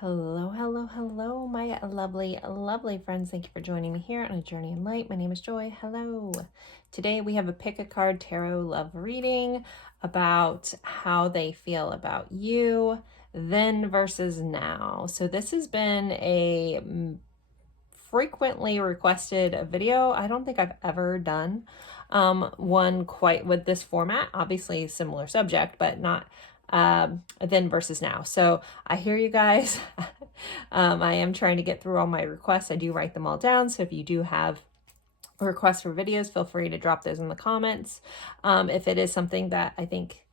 Hello, hello, hello, my lovely, lovely friends. Thank you for joining me here on A Journey in Light. My name is Joy. Hello. Today we have a pick a card tarot love reading about how they feel about you then versus now. So this has been a frequently requested video. I don't think I've ever done one quite with this format. Obviously similar subject, but not then versus now. So I hear you guys. I am trying to get through all my requests. I do write them all down. So if you do have requests for videos, feel free to drop those in the comments. If it is something that I think,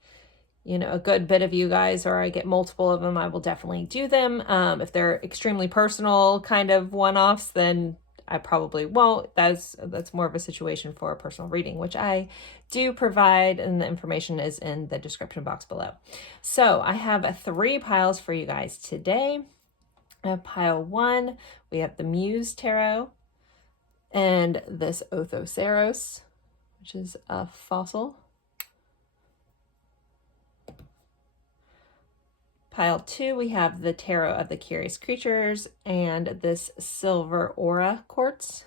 you know, a good bit of you guys, or I get multiple of them, I will definitely do them. If they're extremely personal kind of one-offs, then I probably won't. That's more of a situation for a personal reading, which I do provide, and the information is in the description box below. So I have 3 piles for you guys today. Pile 1, we have the Muse Tarot and this Othoceros, which is a fossil. Pile 2, we have the Tarot of the Curious Creatures and this Silver Aura Quartz.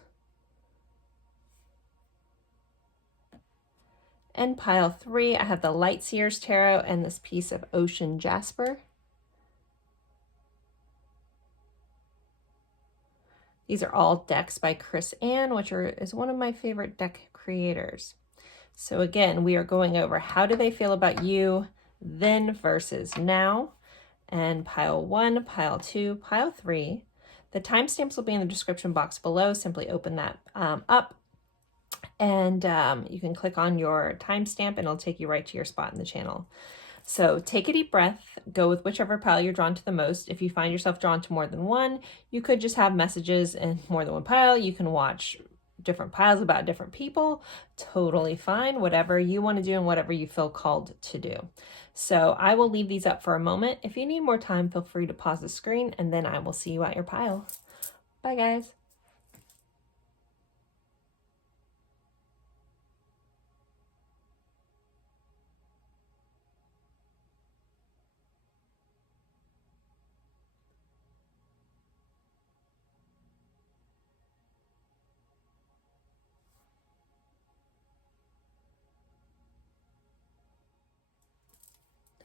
And pile 3, I have the Lightseers Tarot and this piece of Ocean Jasper. These are all decks by Chris Ann, which is one of my favorite deck creators. So again, we are going over how do they feel about you then versus now. And pile 1, pile 2, pile 3. The timestamps will be in the description box below. Simply open that up and you can click on your timestamp and it'll take you right to your spot in the channel. So take a deep breath, go with whichever pile you're drawn to the most. If you find yourself drawn to more than one, you could just have messages in more than one pile. You can watch different piles about different people, totally fine, whatever you want to do and whatever you feel called to do. So I will leave these up for a moment. If you need more time, feel free to pause the screen and then I will see you at your pile. Bye guys.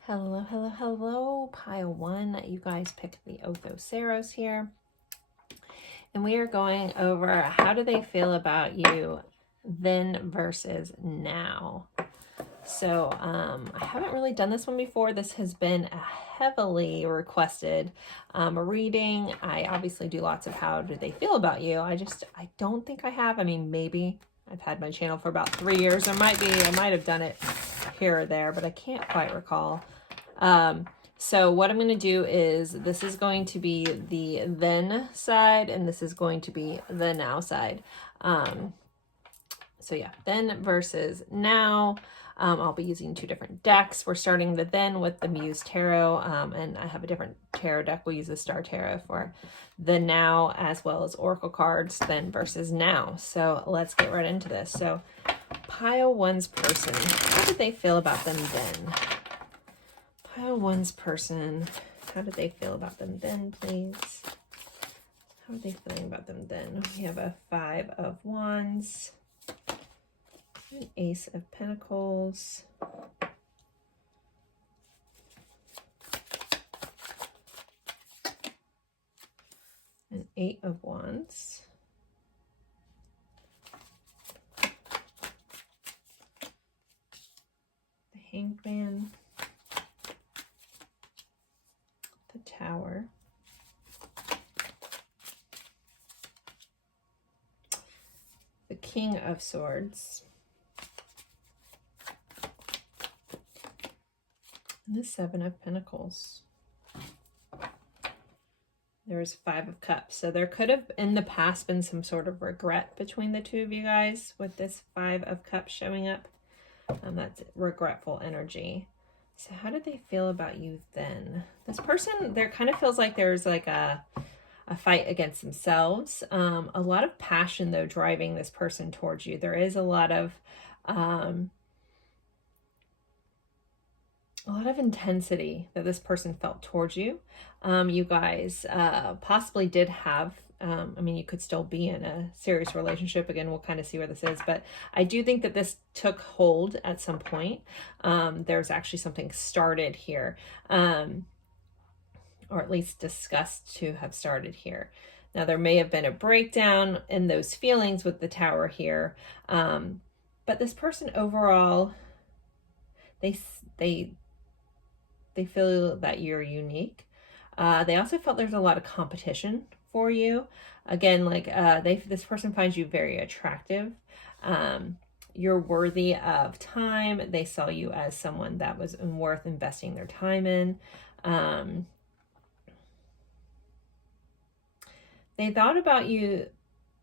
Hello, hello, hello, pile 1. You guys picked the Othoceros here. And we are going over how do they feel about you then versus now. So I haven't really done this one before. This has been a heavily requested reading. I obviously do lots of how do they feel about you. I don't think I have. I mean, maybe. I've had my channel for about 3 years. I might have done it here or there, but I can't quite recall. So what I'm going to do is this is going to be the then side and this is going to be the now side. So yeah, then versus now. I'll be using 2 different decks. We're starting the then with the Muse Tarot, and I have a different tarot deck. We'll use the Star Tarot for the now as well as Oracle cards, then versus now. So let's get right into this. So pile 1's person, how did they feel about them then? Pile 1's person, how did they feel about them then, please? How are they feeling about them then? We have a 5 of Wands, an Ace of Pentacles, an 8 of Wands, the Hanged Man, the Tower, the King of Swords, and the 7 of Pentacles. There's 5 of Cups. So there could have in the past been some sort of regret between the 2 of you guys with this 5 of Cups showing up. That's regretful energy. So how did they feel about you then? This person, there kind of feels like there's like a fight against themselves. A lot of passion though driving this person towards you. There is a lot of a lot of intensity that this person felt towards you. You guys possibly did have, I mean, you could still be in a serious relationship. Again, we'll kind of see where this is, but I do think that this took hold at some point. There's actually something started here, or at least discussed to have started here. Now, there may have been a breakdown in those feelings with the Tower here, but this person overall, they feel that you're unique. They also felt there's a lot of competition for you. Again, like this person finds you very attractive. You're worthy of time. They saw you as someone that was worth investing their time in. They thought about you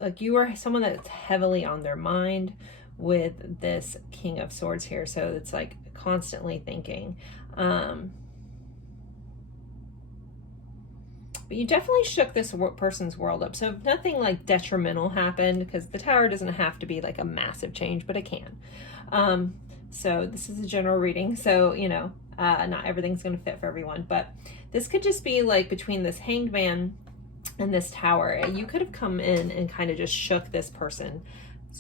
like you were someone that's heavily on their mind with this King of Swords here. So it's like constantly thinking. But you definitely shook this person's world up. So nothing like detrimental happened, because the Tower doesn't have to be like a massive change, but it can. So this is a general reading. So, you know, not everything's going to fit for everyone, but this could just be like between this Hanged Man and this Tower. You could have come in and kind of just shook this person's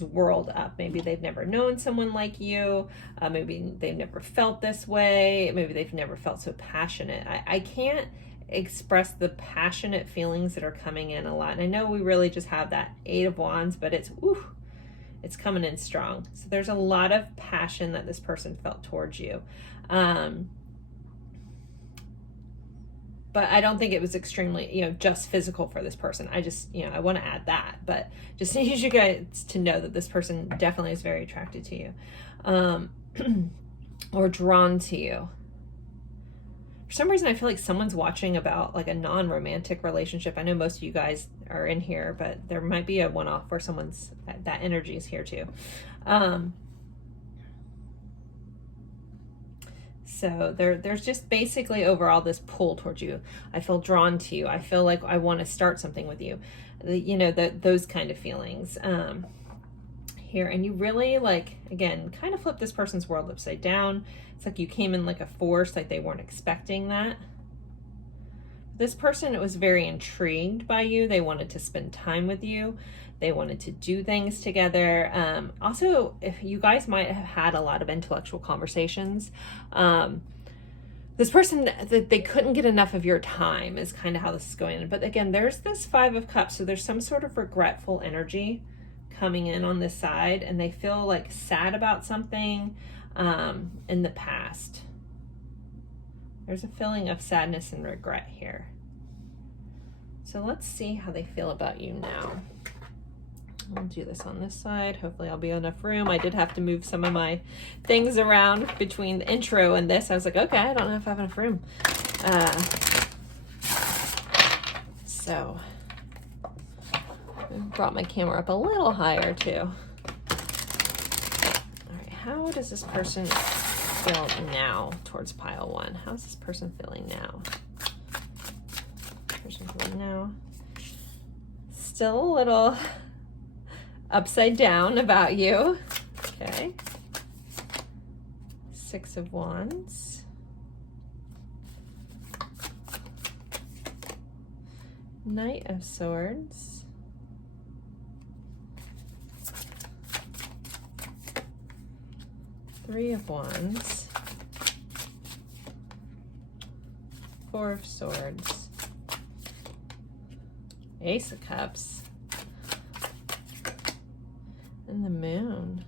world up. Maybe they've never known someone like you. Maybe they've never felt this way. Maybe they've never felt so passionate. I can't express the passionate feelings that are coming in a lot. And I know we really just have that Eight of Wands, but it's coming in strong. So there's a lot of passion that this person felt towards you. But I don't think it was extremely, you know, just physical for this person. I just, you know, I want to add that, but just need you guys to know that this person definitely is very attracted to you, or drawn to you. For some reason, I feel like someone's watching about like a non-romantic relationship. I know most of you guys are in here, but there might be a one-off where someone's, that energy is here too. So there's just basically overall this pull towards you. I feel drawn to you. I feel like I want to start something with you. You know, those kind of feelings here. And you really, like, again, kind of flip this person's world upside down. It's like you came in like a force, like they weren't expecting that. This person was very intrigued by you. They wanted to spend time with you. They wanted to do things together. Also, if you guys might have had a lot of intellectual conversations, this person, they couldn't get enough of your time is kind of how this is going. But again, there's this Five of Cups. So there's some sort of regretful energy coming in on this side, and they feel like sad about something in the past. There's a feeling of sadness and regret here. So let's see how they feel about you now. I'll do this on this side. Hopefully I'll be enough room. I did have to move some of my things around between the intro and this. I was like, okay, I don't know if I have enough room. So I brought my camera up a little higher too. All right, how does this person feel now towards pile one? How's this person feeling now? Person feeling now? Still a little upside down about you. Okay. Six of Wands. Knight of Swords. Three of Wands. Four of Swords. Ace of Cups. And the Moon.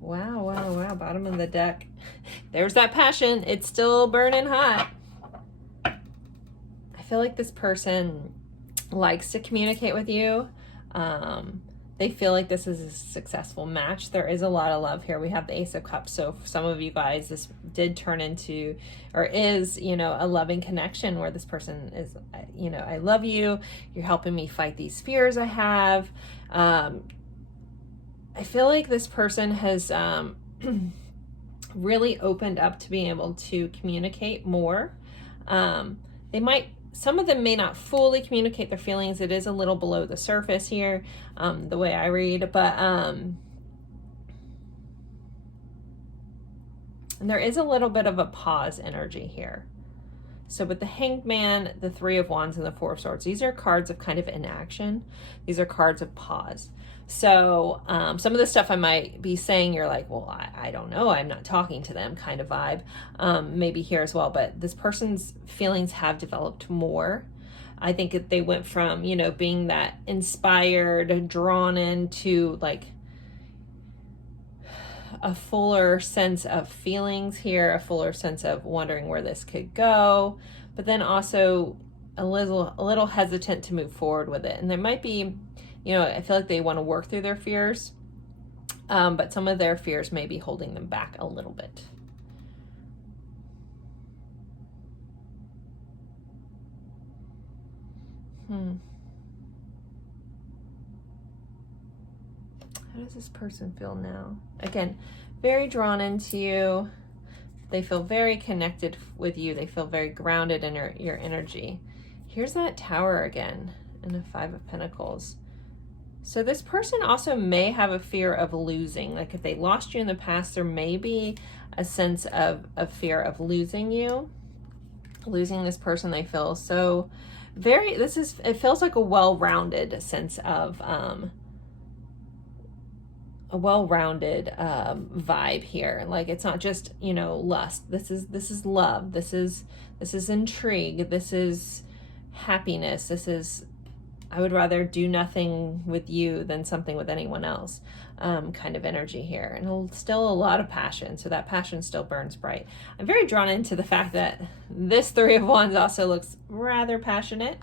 Wow, wow, wow. Bottom of the deck. There's that passion. It's still burning hot. I feel like this person likes to communicate with you. They feel like this is a successful match. There is a lot of love here. We have the Ace of Cups. So for some of you guys, this did turn into, or is, you know, a loving connection where this person is, you know, I love you. You're helping me fight these fears I have. I feel like this person has really opened up to being able to communicate more. Some of them may not fully communicate their feelings. It is a little below the surface here, the way I read, but And there is a little bit of a pause energy here. So with the Hanged Man, the Three of Wands, and the Four of Swords, these are cards of kind of inaction. These are cards of pause. So some of the stuff I might be saying, you're like, well, I don't know, I'm not talking to them kind of vibe, maybe here as well. But this person's feelings have developed more. I think they went from, you know, being that inspired, drawn into like a fuller sense of feelings here, a fuller sense of wondering where this could go, but then also a little hesitant to move forward with it. And there might be, you know, I feel like they want to work through their fears, but some of their fears may be holding them back a little bit. How does this person feel now? Again, very drawn into you. They feel very connected with you. They feel very grounded in your energy. Here's that Tower again, and the Five of Pentacles. So this person also may have a fear of losing. Like if they lost you in the past, there may be a sense of a fear of losing you. Losing this person they feel so very, it feels like a well-rounded sense of, a well-rounded vibe here. Like it's not just, you know, lust. This is love. This is intrigue. This is happiness. This is, I would rather do nothing with you than something with anyone else, kind of energy here. And still a lot of passion. So that passion still burns bright. I'm very drawn into the fact that this Three of Wands also looks rather passionate.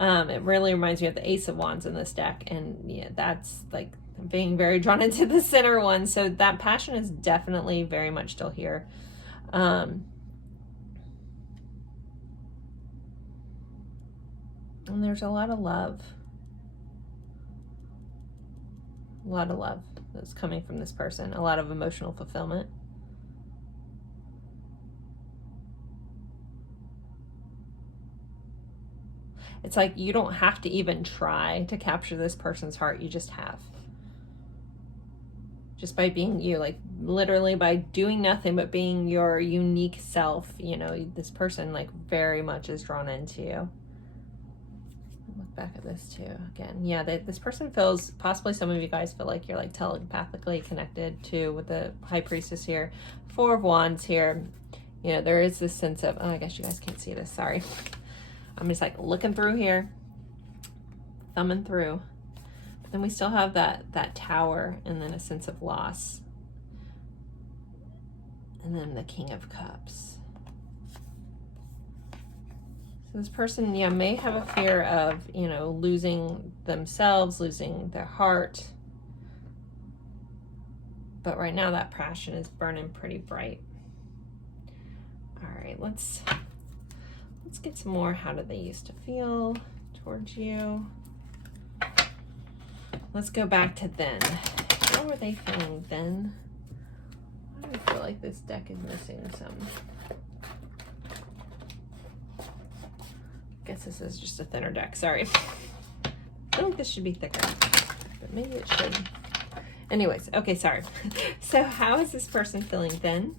It really reminds me of the Ace of Wands in this deck. And yeah, that's like being very drawn into the center one. So that passion is definitely very much still here. And there's a lot of love. A lot of love that's coming from this person. A lot of emotional fulfillment. It's like you don't have to even try to capture this person's heart. You just have. Just by being you, like literally by doing nothing but being your unique self, you know, this person like very much is drawn into you. Look back at this too again. Yeah, this person feels, possibly some of you guys feel like you're like telepathically connected to, with the High Priestess here. Four of Wands here. You know, there is this sense of, oh, I guess you guys can't see this, sorry. I'm just like looking through here, thumbing through. Then we still have that Tower, and then a sense of loss. And then the King of Cups. So this person, yeah, may have a fear of, you know, losing themselves, losing their heart. But right now that passion is burning pretty bright. All right, let's get some more. How do they used to feel towards you? Let's go back to then. How were they feeling then? Why do I feel like this deck is missing some? I guess this is just a thinner deck, sorry. I feel like this should be thicker, but maybe it should. Anyways, okay, sorry. So how is this person feeling then?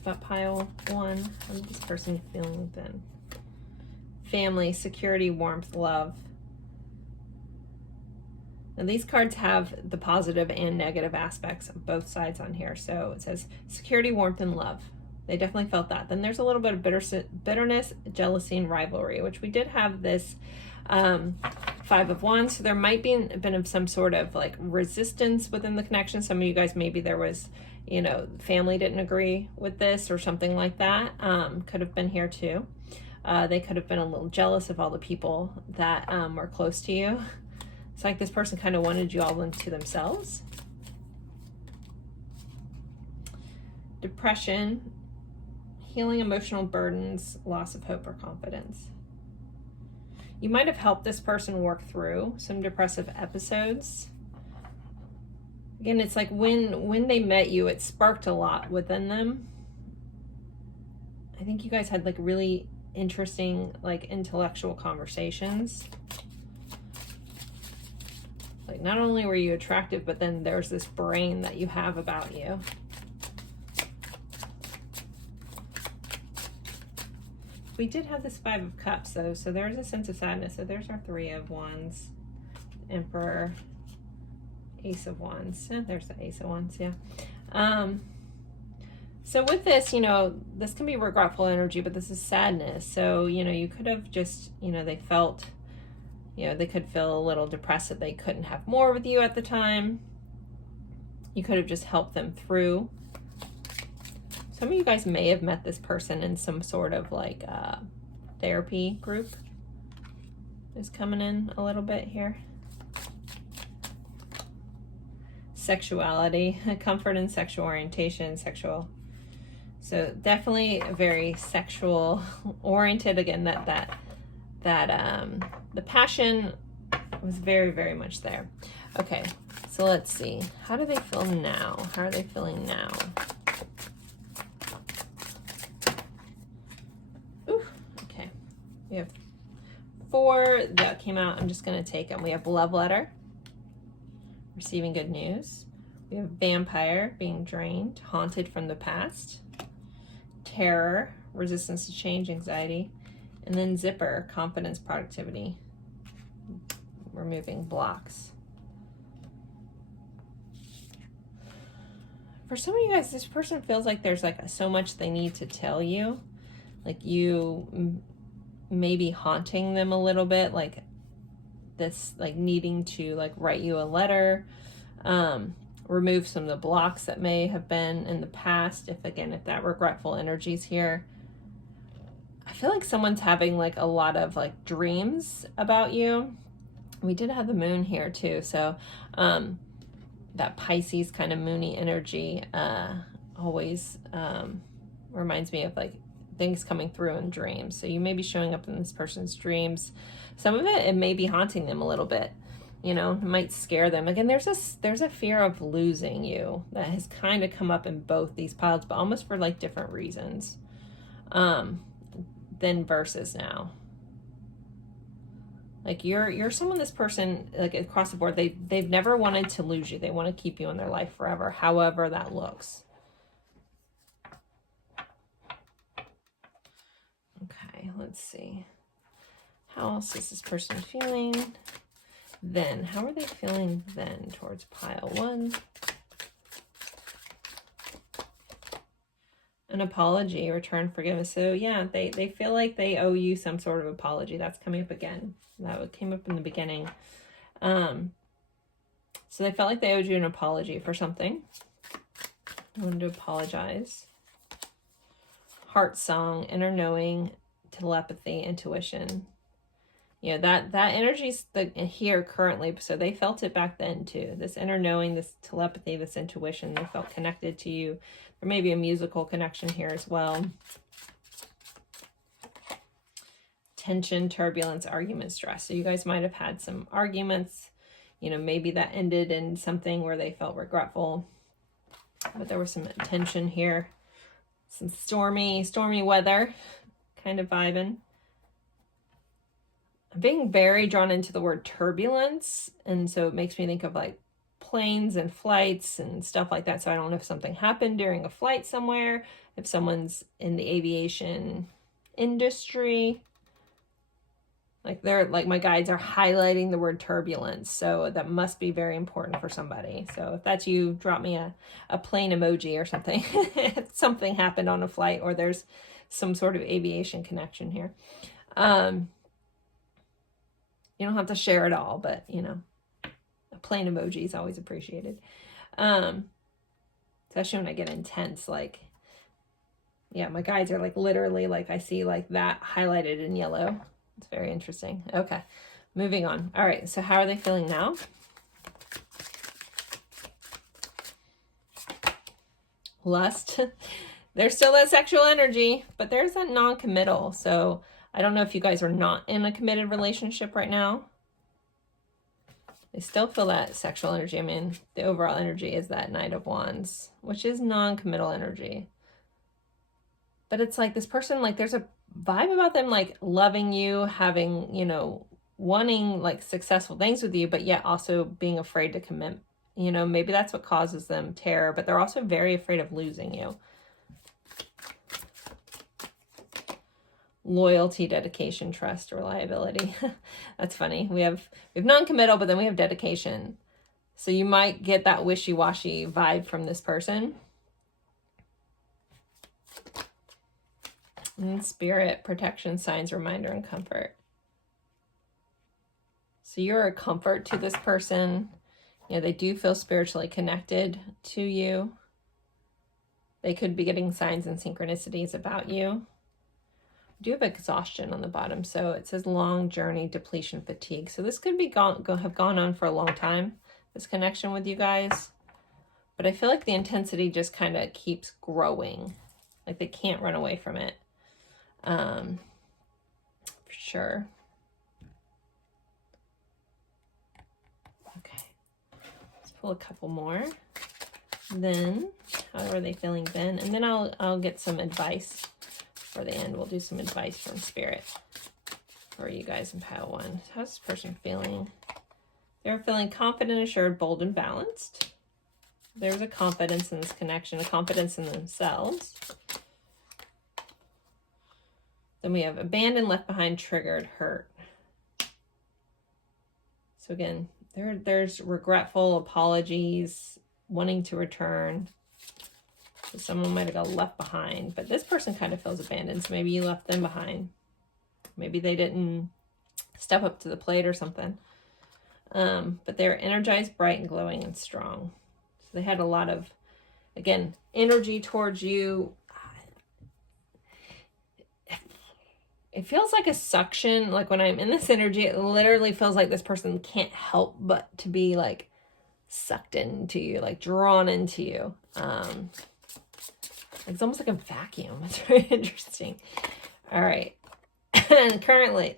About pile one, how is this person feeling then? Family, security, warmth, love. And these cards have the positive and negative aspects of both sides on here. So it says security, warmth, and love. They definitely felt that. Then there's a little bit of bitterness, jealousy, and rivalry, which we did have this Five of Wands. So there might be been some sort of like resistance within the connection. Some of you guys, maybe there was, you know, family didn't agree with this or something like that. Could have been here too. They could have been a little jealous of all the people that were close to you. It's like this person kind of wanted you all to themselves. Depression, healing emotional burdens, loss of hope or confidence. You might have helped this person work through some depressive episodes. Again, it's like when they met you, it sparked a lot within them. I think you guys had like really interesting, like intellectual conversations. Like not only were you attractive, but then there's this brain that you have about you. We did have this Five of Cups though, so there's a sense of sadness. So there's our Three of Wands, Emperor, Ace of Wands. There's the Ace of Wands, yeah. So with this, you know, this can be regretful energy, but this is sadness. So, you know, you could have just, you know, they felt, you know, they could feel a little depressed that they couldn't have more with you at the time. You could have just helped them through. Some of you guys may have met this person in some sort of like therapy group is coming in a little bit here. Sexuality, comfort and sexual orientation, sexual. So definitely very sexual oriented. Again, that the passion was very, very much there. Okay, so let's see. How do they feel now? How are they feeling now? Ooh, okay. We have 4 that came out. I'm just going to take them. We have love letter, receiving good news. We have vampire, being drained, haunted from the past. Terror, resistance to change, anxiety. And then zipper, confidence, productivity. Removing blocks. For some of you guys, this person feels like there's like so much they need to tell you. Like you maybe haunting them a little bit, like this, like needing to like write you a letter, remove some of the blocks that may have been in the past. If that regretful energy's here. I feel like someone's having like a lot of like dreams about you. We did have the moon here too. So, that Pisces kind of moony energy, always, reminds me of like things coming through in dreams. So you may be showing up in this person's dreams. Some of it may be haunting them a little bit. You know, it might scare them. Again, there's a fear of losing you that has kind of come up in both these piles, but almost for like different reasons, than versus now. Like you're someone, this person, like across the board, they've never wanted to lose you. They want to keep you in their life forever, however that looks. Okay, let's see. How else is this person feeling? Then, how are they feeling then towards pile 1? An apology, return forgiveness. So yeah, they feel like they owe you some sort of apology. That's coming up again. That came up in the beginning. So they felt like they owed you an apology for something. I wanted to apologize. Heart song, inner knowing, telepathy, intuition. You know, that energy's here currently, so they felt it back then too. This inner knowing, this telepathy, this intuition, they felt connected to you. There may be a musical connection here as well. Tension, turbulence, argument, stress. So you guys might have had some arguments. You know, maybe that ended in something where they felt regretful. But there was some tension here. Some stormy weather kind of vibing. I'm being very drawn into the word turbulence, and so it makes me think of like planes and flights and stuff like that. So I don't know if something happened during a flight somewhere, if someone's in the aviation industry. Like my guides are highlighting the word turbulence, so that must be very important for somebody. So if that's you, drop me a plane emoji or something. If something happened on a flight or there's some sort of aviation connection here. You don't have to share it all, but, you know, a plain emoji is always appreciated. Especially when I get intense, like, yeah, my guides are like literally like I see like that highlighted in yellow. It's very interesting. Okay, moving on. All right, so how are they feeling now? Lust. There's still that sexual energy, but there's that non-committal. So I don't know if you guys are not in a committed relationship right now. They still feel that sexual energy. I mean, the overall energy is that Knight of Wands, which is non-committal energy. But it's like this person, like there's a vibe about them, like loving you, having, you know, wanting like successful things with you, but yet also being afraid to commit. You know, maybe that's what causes them terror, but they're also very afraid of losing you. loyalty, dedication, trust, reliability. That's funny. We have non-committal, but then we have dedication. So you might get that wishy-washy vibe from this person. And spirit, protection, signs, reminder, and comfort. So you're a comfort to this person. You know, they do feel spiritually connected to you. They could be getting signs and synchronicities about you. We do have exhaustion on the bottom. So it says long journey, depletion, fatigue. So this could be have gone on for a long time, this connection with you guys. But I feel like the intensity just kind of keeps growing. Like they can't run away from it. For sure. Okay. Let's pull a couple more. Then, how are they feeling then? And then I'll get some advice for the end. We'll do some advice from spirit for you guys in pile 1. How's this person feeling? They're feeling confident, assured, bold, and balanced. There's a confidence in this connection, a confidence in themselves. Then we have abandoned, left behind, triggered, hurt. So again, there's regretful apologies, wanting to return. So someone might have got left behind, but this person kind of feels abandoned. So maybe you left them behind. Maybe they didn't step up to the plate or something. But they're energized, bright, and glowing, and strong. So they had a lot of, again, energy towards you. It feels like a suction. Like when I'm in this energy, it literally feels like this person can't help but to be like sucked into you, like drawn into you. It's almost like a vacuum. It's very interesting. All right. And currently,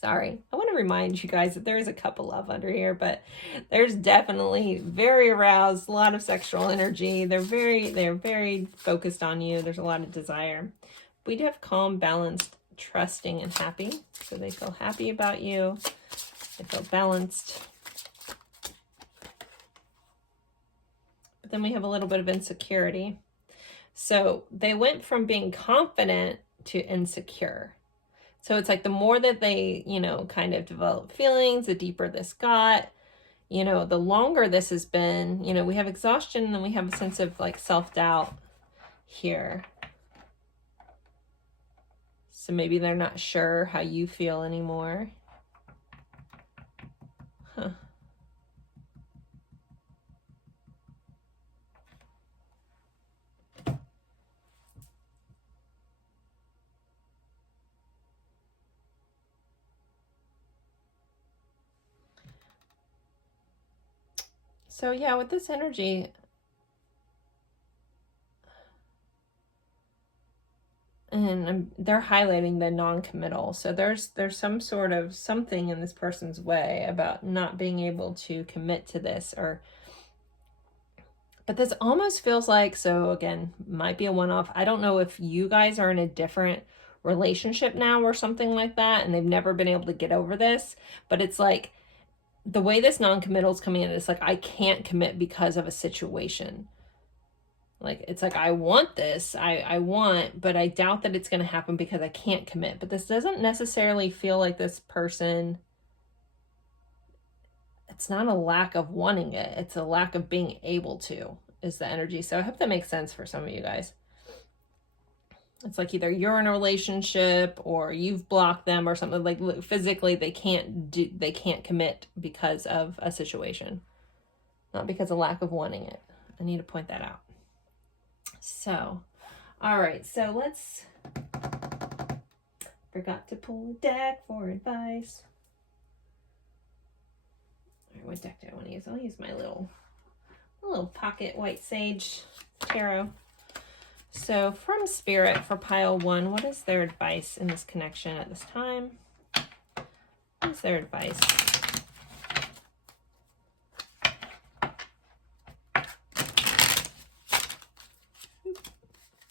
sorry, I want to remind you guys that there is a cup of love under here, but there's definitely very aroused, a lot of sexual energy. They're very focused on you. There's a lot of desire. We do have calm, balanced, trusting, and happy. So they feel happy about you. They feel balanced. But then we have a little bit of insecurity. So they went from being confident to insecure. So it's like the more that they, you know, kind of develop feelings, the deeper this got, you know, the longer this has been, you know, we have exhaustion and then we have a sense of like self-doubt here. So maybe they're not sure how you feel anymore. Huh. So yeah, with this energy, and they're highlighting the non-committal. So there's some sort of something in this person's way about not being able to commit to this, but this almost feels like, so again, might be a one-off. I don't know if you guys are in a different relationship now or something like that, and they've never been able to get over this, but it's like, the way this non-committal is coming in, it's like, I can't commit because of a situation. Like, it's like, I want this, I want, but I doubt that it's going to happen because I can't commit. But this doesn't necessarily feel like this person, it's not a lack of wanting it. It's a lack of being able to, is the energy. So I hope that makes sense for some of you guys. It's like either you're in a relationship or you've blocked them or something, like physically they can't commit because of a situation, not because of lack of wanting it. I need to point that out. So, all right, so let's, forgot to pull a deck for advice. All right, what deck do I want to use? I'll use my little pocket white sage tarot. So from Spirit for pile 1, what is their advice in this connection at this time? What is their advice?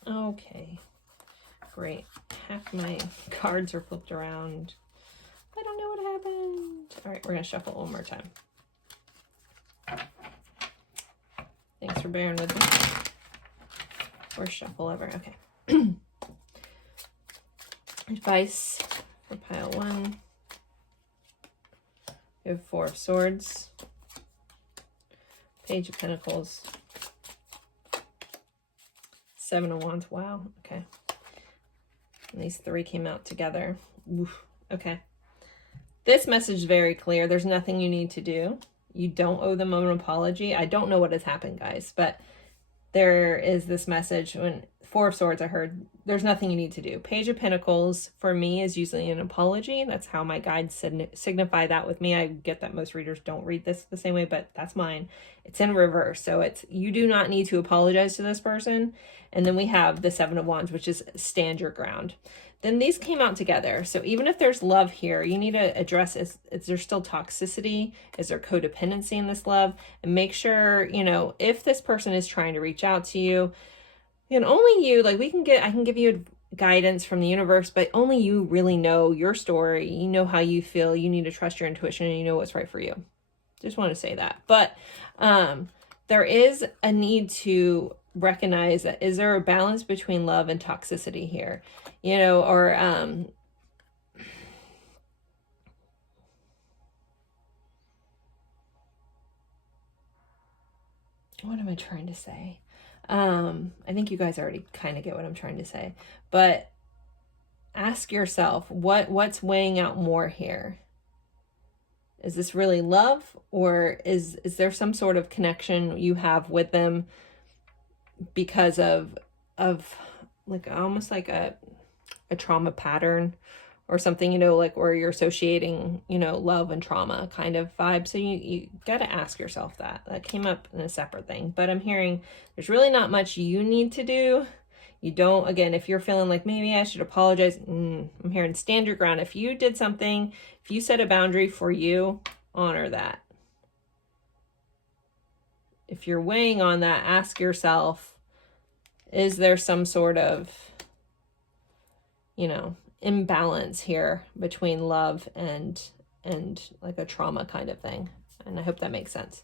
Okay, great. Half my cards are flipped around. I don't know what happened. All right, we're going to shuffle one more time. Thanks for bearing with me. Worst shuffle ever. Okay. Advice for pile 1. We have 4 of Swords, Page of Pentacles, 7 of Wands. Wow. Okay. And these 3 came out together. Oof. Okay. This message is very clear. There's nothing you need to do. You don't owe them an apology. I don't know what has happened, guys, but there is this message. When 4 of Swords, I heard there's nothing you need to do. Page of Pentacles for me is usually an apology. That's how my guides signify that with me. I get that most readers don't read this the same way, but that's mine. It's in reverse. So it's, you do not need to apologize to this person. And then we have the 7 of Wands, which is stand your ground. Then these came out together. So even if there's love here, you need to address, is there still toxicity? Is there codependency in this love? And make sure, you know, if this person is trying to reach out to you, and only you, like I can give you guidance from the universe, but only you really know your story. You know how you feel. You need to trust your intuition and you know what's right for you. Just want to say that. But there is a need to recognize that, is there a balance between love and toxicity here? You know, or what am I trying to say? I think you guys already kind of get what I'm trying to say, but ask yourself, what's weighing out more here? Is this really love, or is there some sort of connection you have with them because of like almost like a trauma pattern or something, you know, like where you're associating, you know, love and trauma kind of vibe. So you got to ask yourself that. That came up in a separate thing, but I'm hearing there's really not much you need to do. You don't, again, if you're feeling like maybe I should apologize, I'm hearing stand your ground. If you did something, if you set a boundary for you, honor that. If you're weighing on that, ask yourself, is there some sort of, you know, imbalance here between love and like a trauma kind of thing? And I hope that makes sense.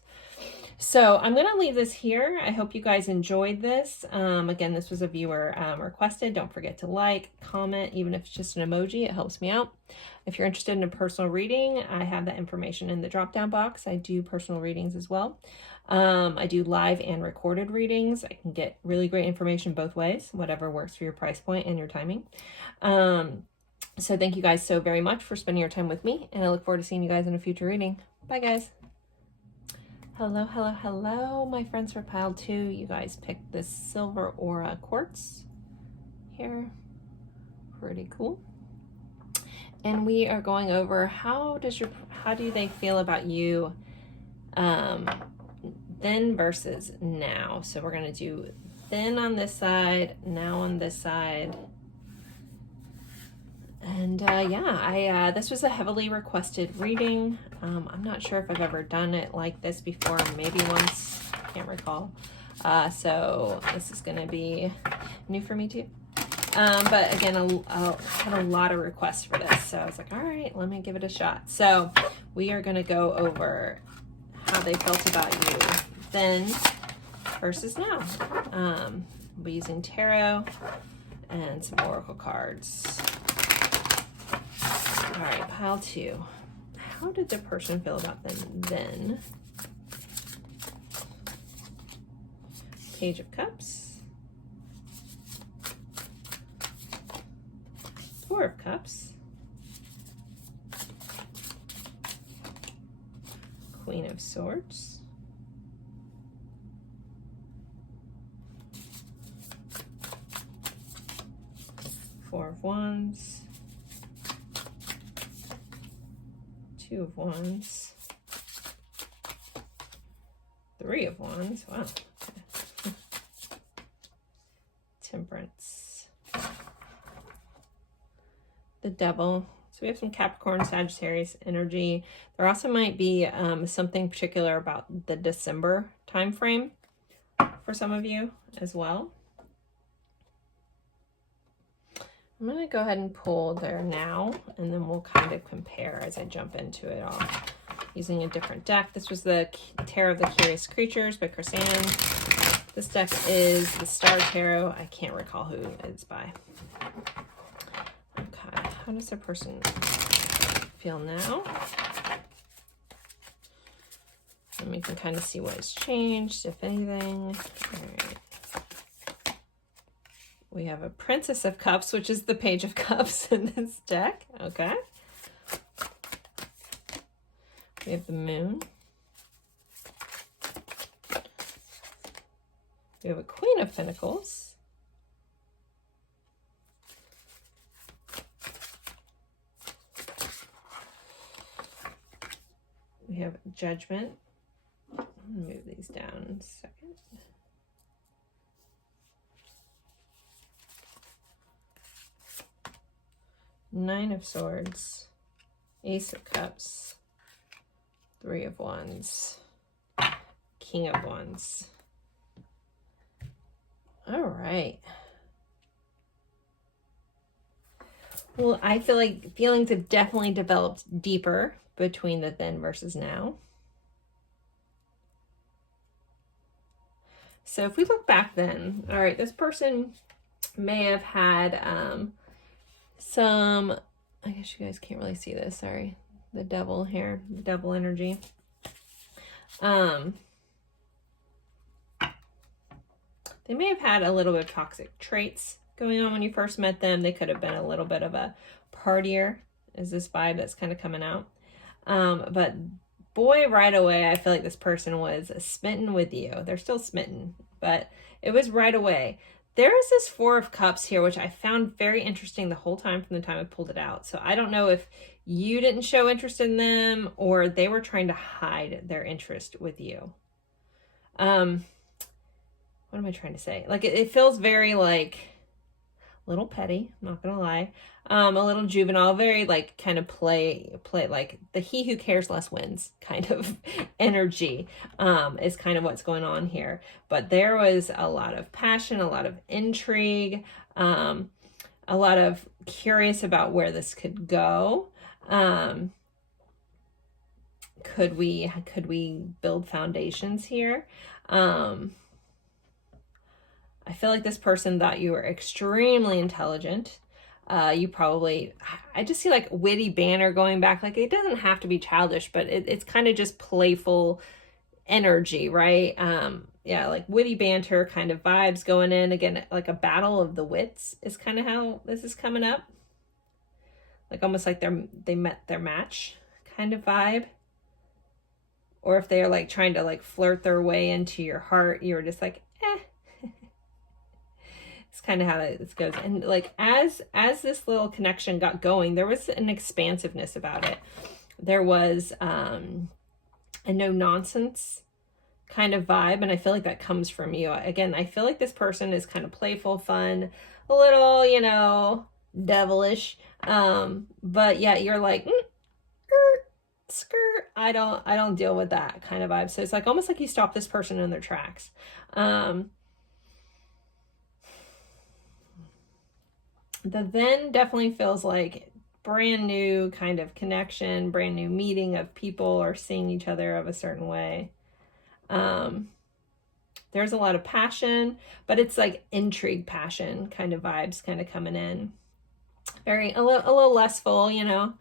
So I'm going to leave this here. I hope you guys enjoyed this. Again, this was a viewer requested. Don't forget to like, comment, even if it's just an emoji, it helps me out. If you're interested in a personal reading, I have that information in the drop-down box. I do personal readings as well. I do live and recorded readings. I can get really great information both ways, whatever works for your price point and your timing. So thank you guys so very much for spending your time with me, and I look forward to seeing you guys in a future reading. Bye, guys. Hello, hello, hello, my friends for pile 2. You guys picked this Silver Aura Quartz here. Pretty cool. And we are going over how do they feel about you then versus now. So we're going to do then on this side, now on this side. And yeah, this was a heavily requested reading. I'm not sure if I've ever done it like this before, maybe once, can't recall. So this is going to be new for me too. But again, I had a lot of requests for this, so I was like, all right, let me give it a shot. So we are going to go over how they felt about you then versus now. We'll be using tarot and some oracle cards. All right, pile 2. How did the person feel about them then? Page of Cups. 4 of Cups. Queen of Swords. Four of Wands. 2 of Wands, 3 of Wands, wow. Temperance, the Devil. So we have some Capricorn, Sagittarius energy. There also might be something particular about the December time frame for some of you as well. I'm going to go ahead and pull there now, and then we'll kind of compare as I jump into it all using a different deck. This was the Tarot of the Curious Creatures by Chris Ann. This deck is the Star Tarot. I can't recall who it's by. Okay, how does the person feel now? And we can kind of see what has changed, if anything. All right. We have a Princess of Cups, which is the Page of Cups in this deck. Okay. We have the Moon. We have a Queen of Pentacles. We have Judgment. Move these down in a second. Nine of Swords, Ace of Cups, Three of Wands, King of Wands. All right. Well, I feel like feelings have definitely developed deeper between the then versus now. So if we look back then, all right, this person may have had some, I guess you guys can't really see this, sorry, the devil here, the devil energy. They may have had a little bit of toxic traits going on when you first met them. They could have been a little bit of a partier, is this vibe that's kind of coming out. But boy, right away, I feel like this person was smitten with you. They're still smitten, but it was right away. There is this Four of Cups here, which I found very interesting the whole time from the time I pulled it out. So I don't know if you didn't show interest in them or they were trying to hide their interest with you. What am I trying to say? Like, it feels very, like, a little petty, I'm not gonna lie. A little juvenile, very, like, kind of play, like, the he who cares less wins kind of energy is kind of what's going on here. But there was a lot of passion, a lot of intrigue, a lot of curious about where this could go. Could we build foundations here? I feel like this person thought you were extremely intelligent. You probably, I just see like witty banter going back. Like, it doesn't have to be childish, but it's kind of just playful energy, right? Yeah, like witty banter kind of vibes going in. Again, like a battle of the wits is kind of how this is coming up. Like almost like they met their match kind of vibe. Or if they're like trying to like flirt their way into your heart, you were just like, eh. It's kind of how this goes. And like as this little connection got going, there was an expansiveness about it. There was a no nonsense kind of vibe, and I feel like that comes from you. Again, I feel like this person is kind of playful, fun, a little, you know, devilish. But yeah, you're like, skirt, I don't deal with that kind of vibe. So it's like almost like you stop this person in their tracks. The then definitely feels like brand new kind of connection, brand new meeting of people or seeing each other of a certain way. There's a lot of passion, but it's like intrigue passion kind of vibes kind of coming in. A little less full, you know.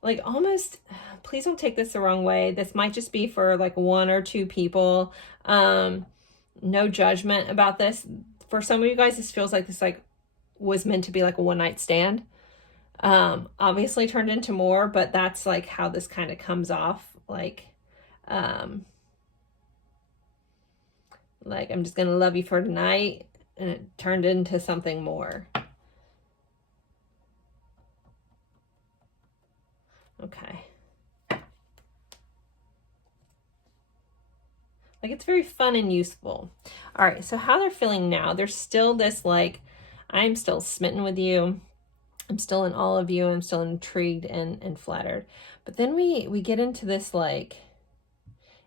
Like almost, please don't take this the wrong way. This might just be for like one or two people. No judgment about this. For some of you guys, this feels like this like was meant to be like a one-night stand. Obviously turned into more, but that's like how this kind of comes off. Like I'm just gonna love you for tonight, and it turned into something more. Okay. Like, it's very fun and useful. All right, so how they're feeling now. There's still this like, I'm still smitten with you. I'm still in all of you. I'm still intrigued and flattered. But then we get into this like,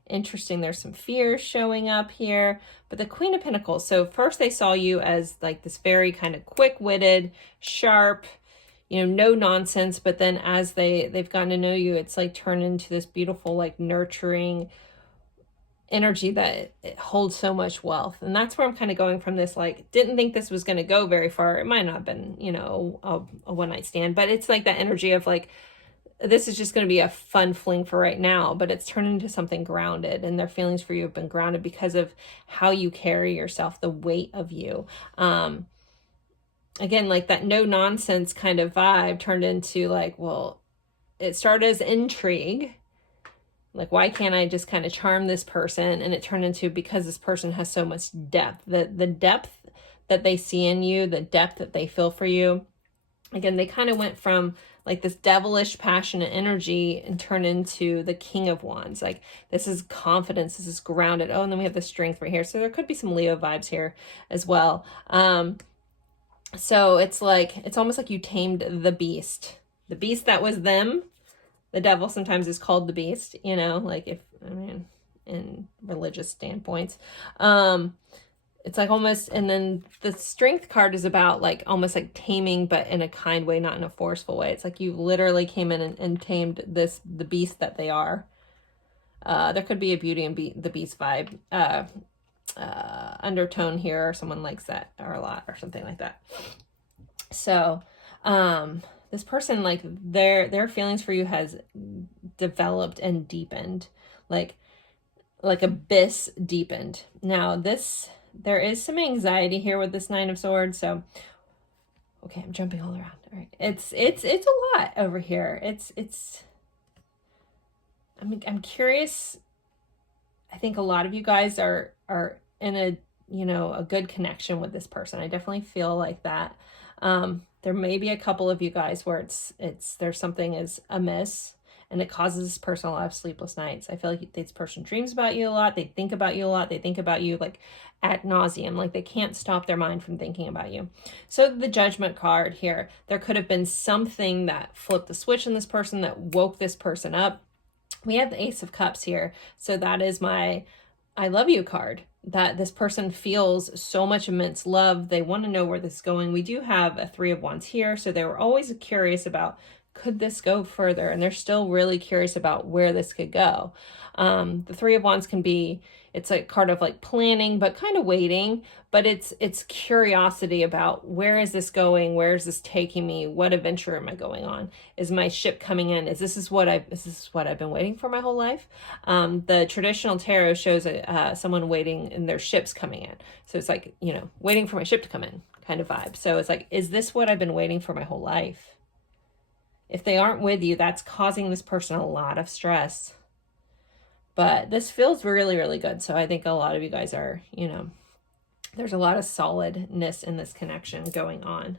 interesting, there's some fears showing up here. But the Queen of Pentacles, so first they saw you as like this very kind of quick-witted, sharp, you know, no nonsense. But then as they've gotten to know you, it's like turned into this beautiful, like nurturing, energy that it holds so much wealth. And that's where I'm kind of going from this, like, didn't think this was going to go very far. It might not have been, you know, a one night stand, but it's like that energy of like, this is just going to be a fun fling for right now, but it's turned into something grounded, and their feelings for you have been grounded because of how you carry yourself, the weight of you. Again, like that no nonsense kind of vibe turned into like, well, it started as intrigue. Like, why can't I just kind of charm this person? And it turned into, because this person has so much depth, the depth that they see in you, the depth that they feel for you. Again, they kind of went from like this devilish, passionate energy and turned into the King of Wands. Like, this is confidence, this is grounded. Oh, and then we have the strength right here. So there could be some Leo vibes here as well. So it's like, it's almost like you tamed the beast that was them. The devil sometimes is called the beast, you know, like if, I mean, in religious standpoints. It's like almost, and then the strength card is about like almost like taming, but in a kind way, not in a forceful way. It's like you literally came in and tamed the beast that they are. There could be a Beauty and the Beast vibe undertone here, or someone likes that or a lot or something like that. So, this person, like their feelings for you has developed and deepened, like abyss deepened. Now there is some anxiety here with this Nine of Swords. So, okay, I'm jumping all around. All right. It's a lot over here. I'm curious. I think a lot of you guys are in a, you know, a good connection with this person. I definitely feel like that. There may be a couple of you guys where there's something is amiss, and it causes this person a lot of sleepless nights. I feel like this person dreams about you a lot. They think about you a lot. They think about you like ad nauseum. Like, they can't stop their mind from thinking about you. So the Judgment card here, there could have been something that flipped the switch in this person that woke this person up. We have the Ace of Cups here. So that is my I love you card, that this person feels so much immense love. They want to know where this is going. We do have a Three of Wands here. So they were always curious about, could this go further? And they're still really curious about where this could go. The Three of Wands can be, it's a card of like planning, but kind of waiting, but it's curiosity about, where is this going? Where is this taking me? What adventure am I going on? Is my ship coming in? Is this what I've been waiting for my whole life? The traditional tarot shows someone waiting and their ship's coming in. So it's like, you know, waiting for my ship to come in kind of vibe. So it's like, is this what I've been waiting for my whole life? If they aren't with you, that's causing this person a lot of stress. But this feels really, really good. So I think a lot of you guys are, you know, there's a lot of solidness in this connection going on.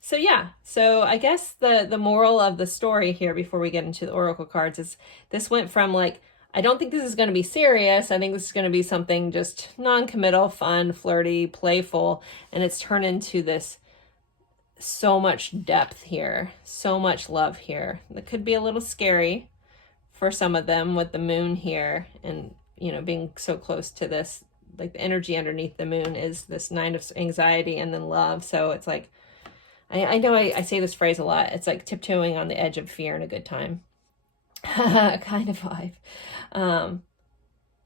So yeah, so I guess the moral of the story here before we get into the oracle cards is, this went from like, I don't think this is going to be serious. I think this is going to be something just non-committal, fun, flirty, playful. And it's turned into this so much depth here, so much love here. That could be a little scary for some of them with the moon here, and, you know, being so close to this, like the energy underneath the moon is this Nine of anxiety and then love. So it's like, I know I say this phrase a lot. It's like tiptoeing on the edge of fear in a good time kind of vibe.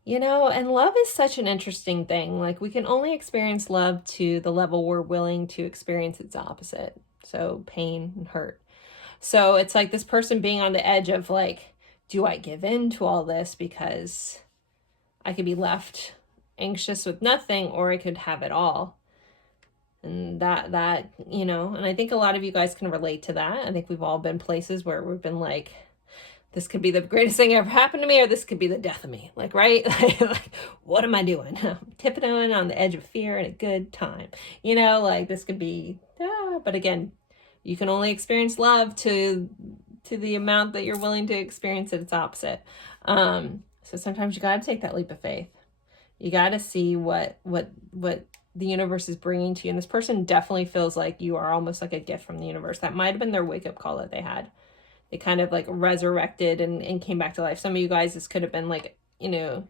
You know, and love is such an interesting thing. Like, we can only experience love to the level we're willing to experience its opposite. So pain and hurt. So it's like this person being on the edge of like, do I give in to all this because I could be left anxious with nothing, or I could have it all? And that, you know, and I think a lot of you guys can relate to that. I think we've all been places where we've been like, this could be the greatest thing ever happened to me, or this could be the death of me. Like, right? Like, what am I doing? I'm tiptoeing on the edge of fear in a good time. You know, like this could be, but again, you can only experience love to the amount that you're willing to experience its opposite. So sometimes you got to take that leap of faith. You got to see what the universe is bringing to you. And this person definitely feels like you are almost like a gift from the universe. That might have been their wake-up call that they had. They kind of like resurrected and came back to life. Some of you guys, this could have been like, you know,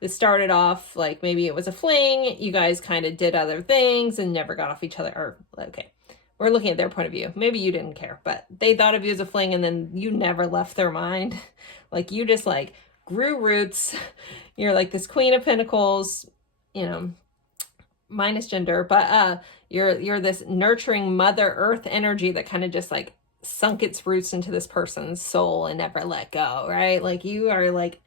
this started off like maybe it was a fling. You guys kind of did other things and never got off each other. Or, okay, we're looking at their point of view. Maybe you didn't care, but they thought of you as a fling and then you never left their mind. Like, you just like grew roots. You're like this Queen of Pentacles, you know, minus gender, but you're this nurturing Mother Earth energy that kind of just like sunk its roots into this person's soul and never let go, right? Like you are like,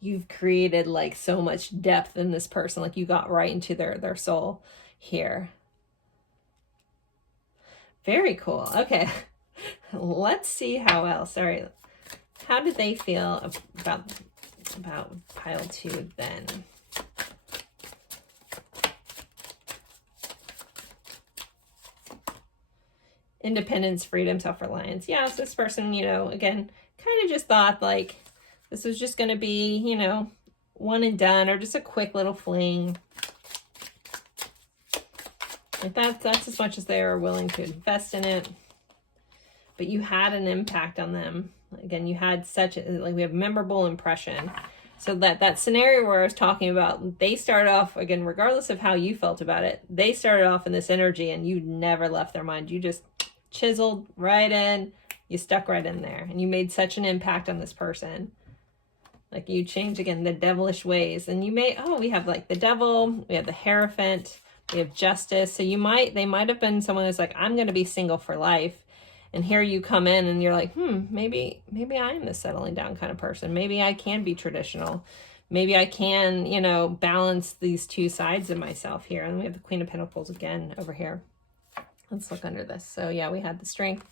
you've created like so much depth in this person, like you got right into their soul here. Very cool. Okay, let's see how else. All right, how did they feel about pile 2 then? Independence, freedom, self-reliance. Yeah, so this person, you know, again, kind of just thought like this was just going to be, you know, one and done, or just a quick little fling. Like that's as much as they were willing to invest in it. But you had an impact on them. Again, you had such a, like, we have memorable impression. So that scenario where I was talking about, they started off, again, regardless of how you felt about it, they started off in this energy and you never left their mind. You just chiseled right in, you stuck right in there, and you made such an impact on this person. Like you changed, again, the devilish ways. And you may, oh, we have like the devil, we have the Hierophant, we have Justice. So they might have been someone who's like, I'm going to be single for life. And here you come in and you're like, maybe I am the settling down kind of person. Maybe I can be traditional. Maybe I can, you know, balance these two sides of myself here. And we have the Queen of Pentacles again over here. Let's look under this. So yeah, we had the Strength.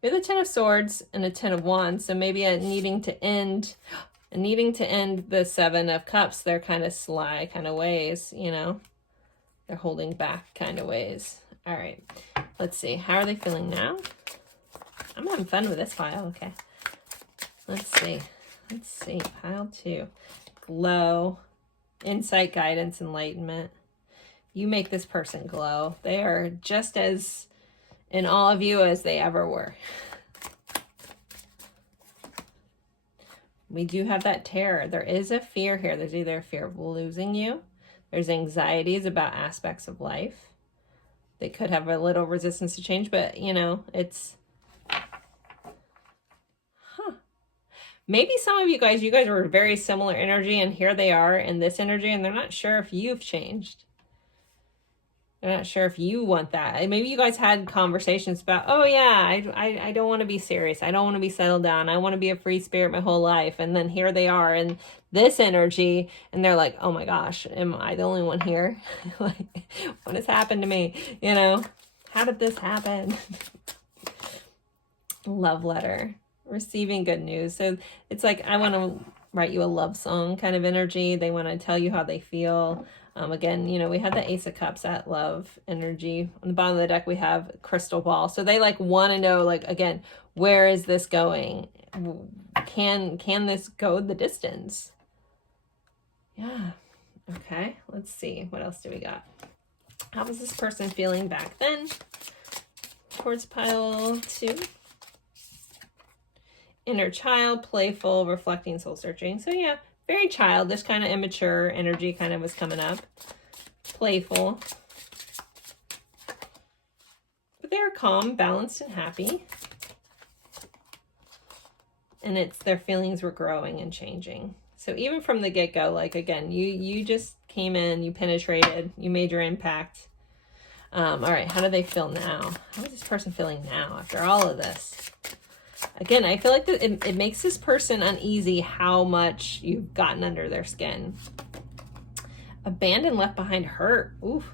We have the Ten of Swords and a Ten of Wands. So maybe needing to end the Seven of Cups, they're kind of sly kind of ways, you know. They're holding back kind of ways. All right, let's see. How are they feeling now? I'm having fun with this pile. Okay. Let's see. Pile 2. Glow. Insight, guidance, enlightenment. You make this person glow. They are just as in awe of you as they ever were. We do have that terror. There is a fear here. There's either a fear of losing you. There's anxieties about aspects of life. They could have a little resistance to change, but you know, it's, maybe some of you guys were very similar energy, and here they are in this energy, and they're not sure if you've changed. They're not sure if you want that. Maybe you guys had conversations about, oh yeah, I don't want to be serious. I don't want to be settled down. I want to be a free spirit my whole life. And then here they are in this energy, and they're like, oh my gosh, am I the only one here? Like, what has happened to me? You know, how did this happen? Love letter. Receiving good news. So it's like, I want to write you a love song kind of energy. They want to tell you how they feel. Again, you know, we had the Ace of Cups, that love energy. On the bottom of the deck, we have Crystal Ball. So they like want to know, like, again, where is this going? Can this go the distance? Yeah. Okay. Let's see. What else do we got? How was this person feeling back then? Towards pile 2. Inner child, playful, reflecting, soul searching. So yeah, very childish, kind of immature energy kind of was coming up. Playful. But they're calm, balanced, and happy. And it's their feelings were growing and changing. So even from the get-go, like, again, you just came in, you penetrated, you made your impact. All right, how do they feel now? How is this person feeling now after all of this? Again, I feel like it makes this person uneasy how much you've gotten under their skin. Abandoned, left behind, hurt. Oof.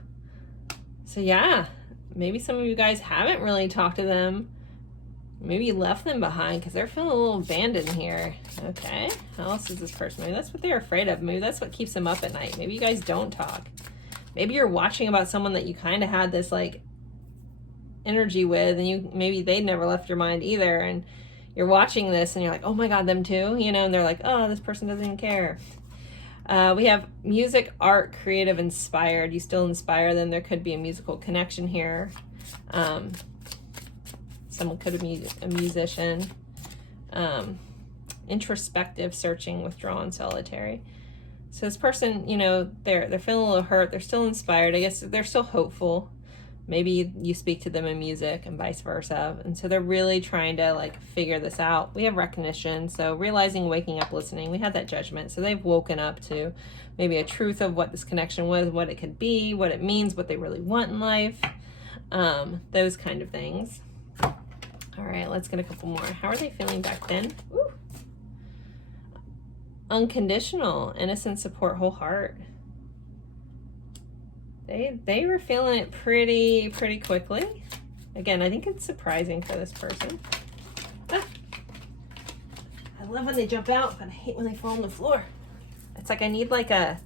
So yeah, maybe some of you guys haven't really talked to them. Maybe you left them behind because they're feeling a little abandoned here. Okay, how else is this person? Maybe that's what they're afraid of. Maybe that's what keeps them up at night. Maybe you guys don't talk. Maybe you're watching about someone that you kind of had this like energy with, and maybe they never left your mind either, and you're watching this and you're like, oh my God, them too, you know, and they're like, oh, this person doesn't even care. We have music, art, creative, inspired. You still inspire them. There could be a musical connection here. Someone could be a musician. Introspective, searching, withdrawn, solitary. So this person, you know, they're feeling a little hurt. They're still inspired. I guess they're still hopeful. Maybe you speak to them in music and vice versa. And so they're really trying to like figure this out. We have recognition. So realizing, waking up, listening. We had that judgment. So they've woken up to maybe a truth of what this connection was, what it could be, what it means, what they really want in life. Those kind of things. All right, let's get a couple more. How are they feeling back then? Ooh. Unconditional, innocent support, whole heart. They were feeling it pretty quickly. Again, I think it's surprising for this person. Ah. I love when they jump out, but I hate when they fall on the floor. It's like I need like a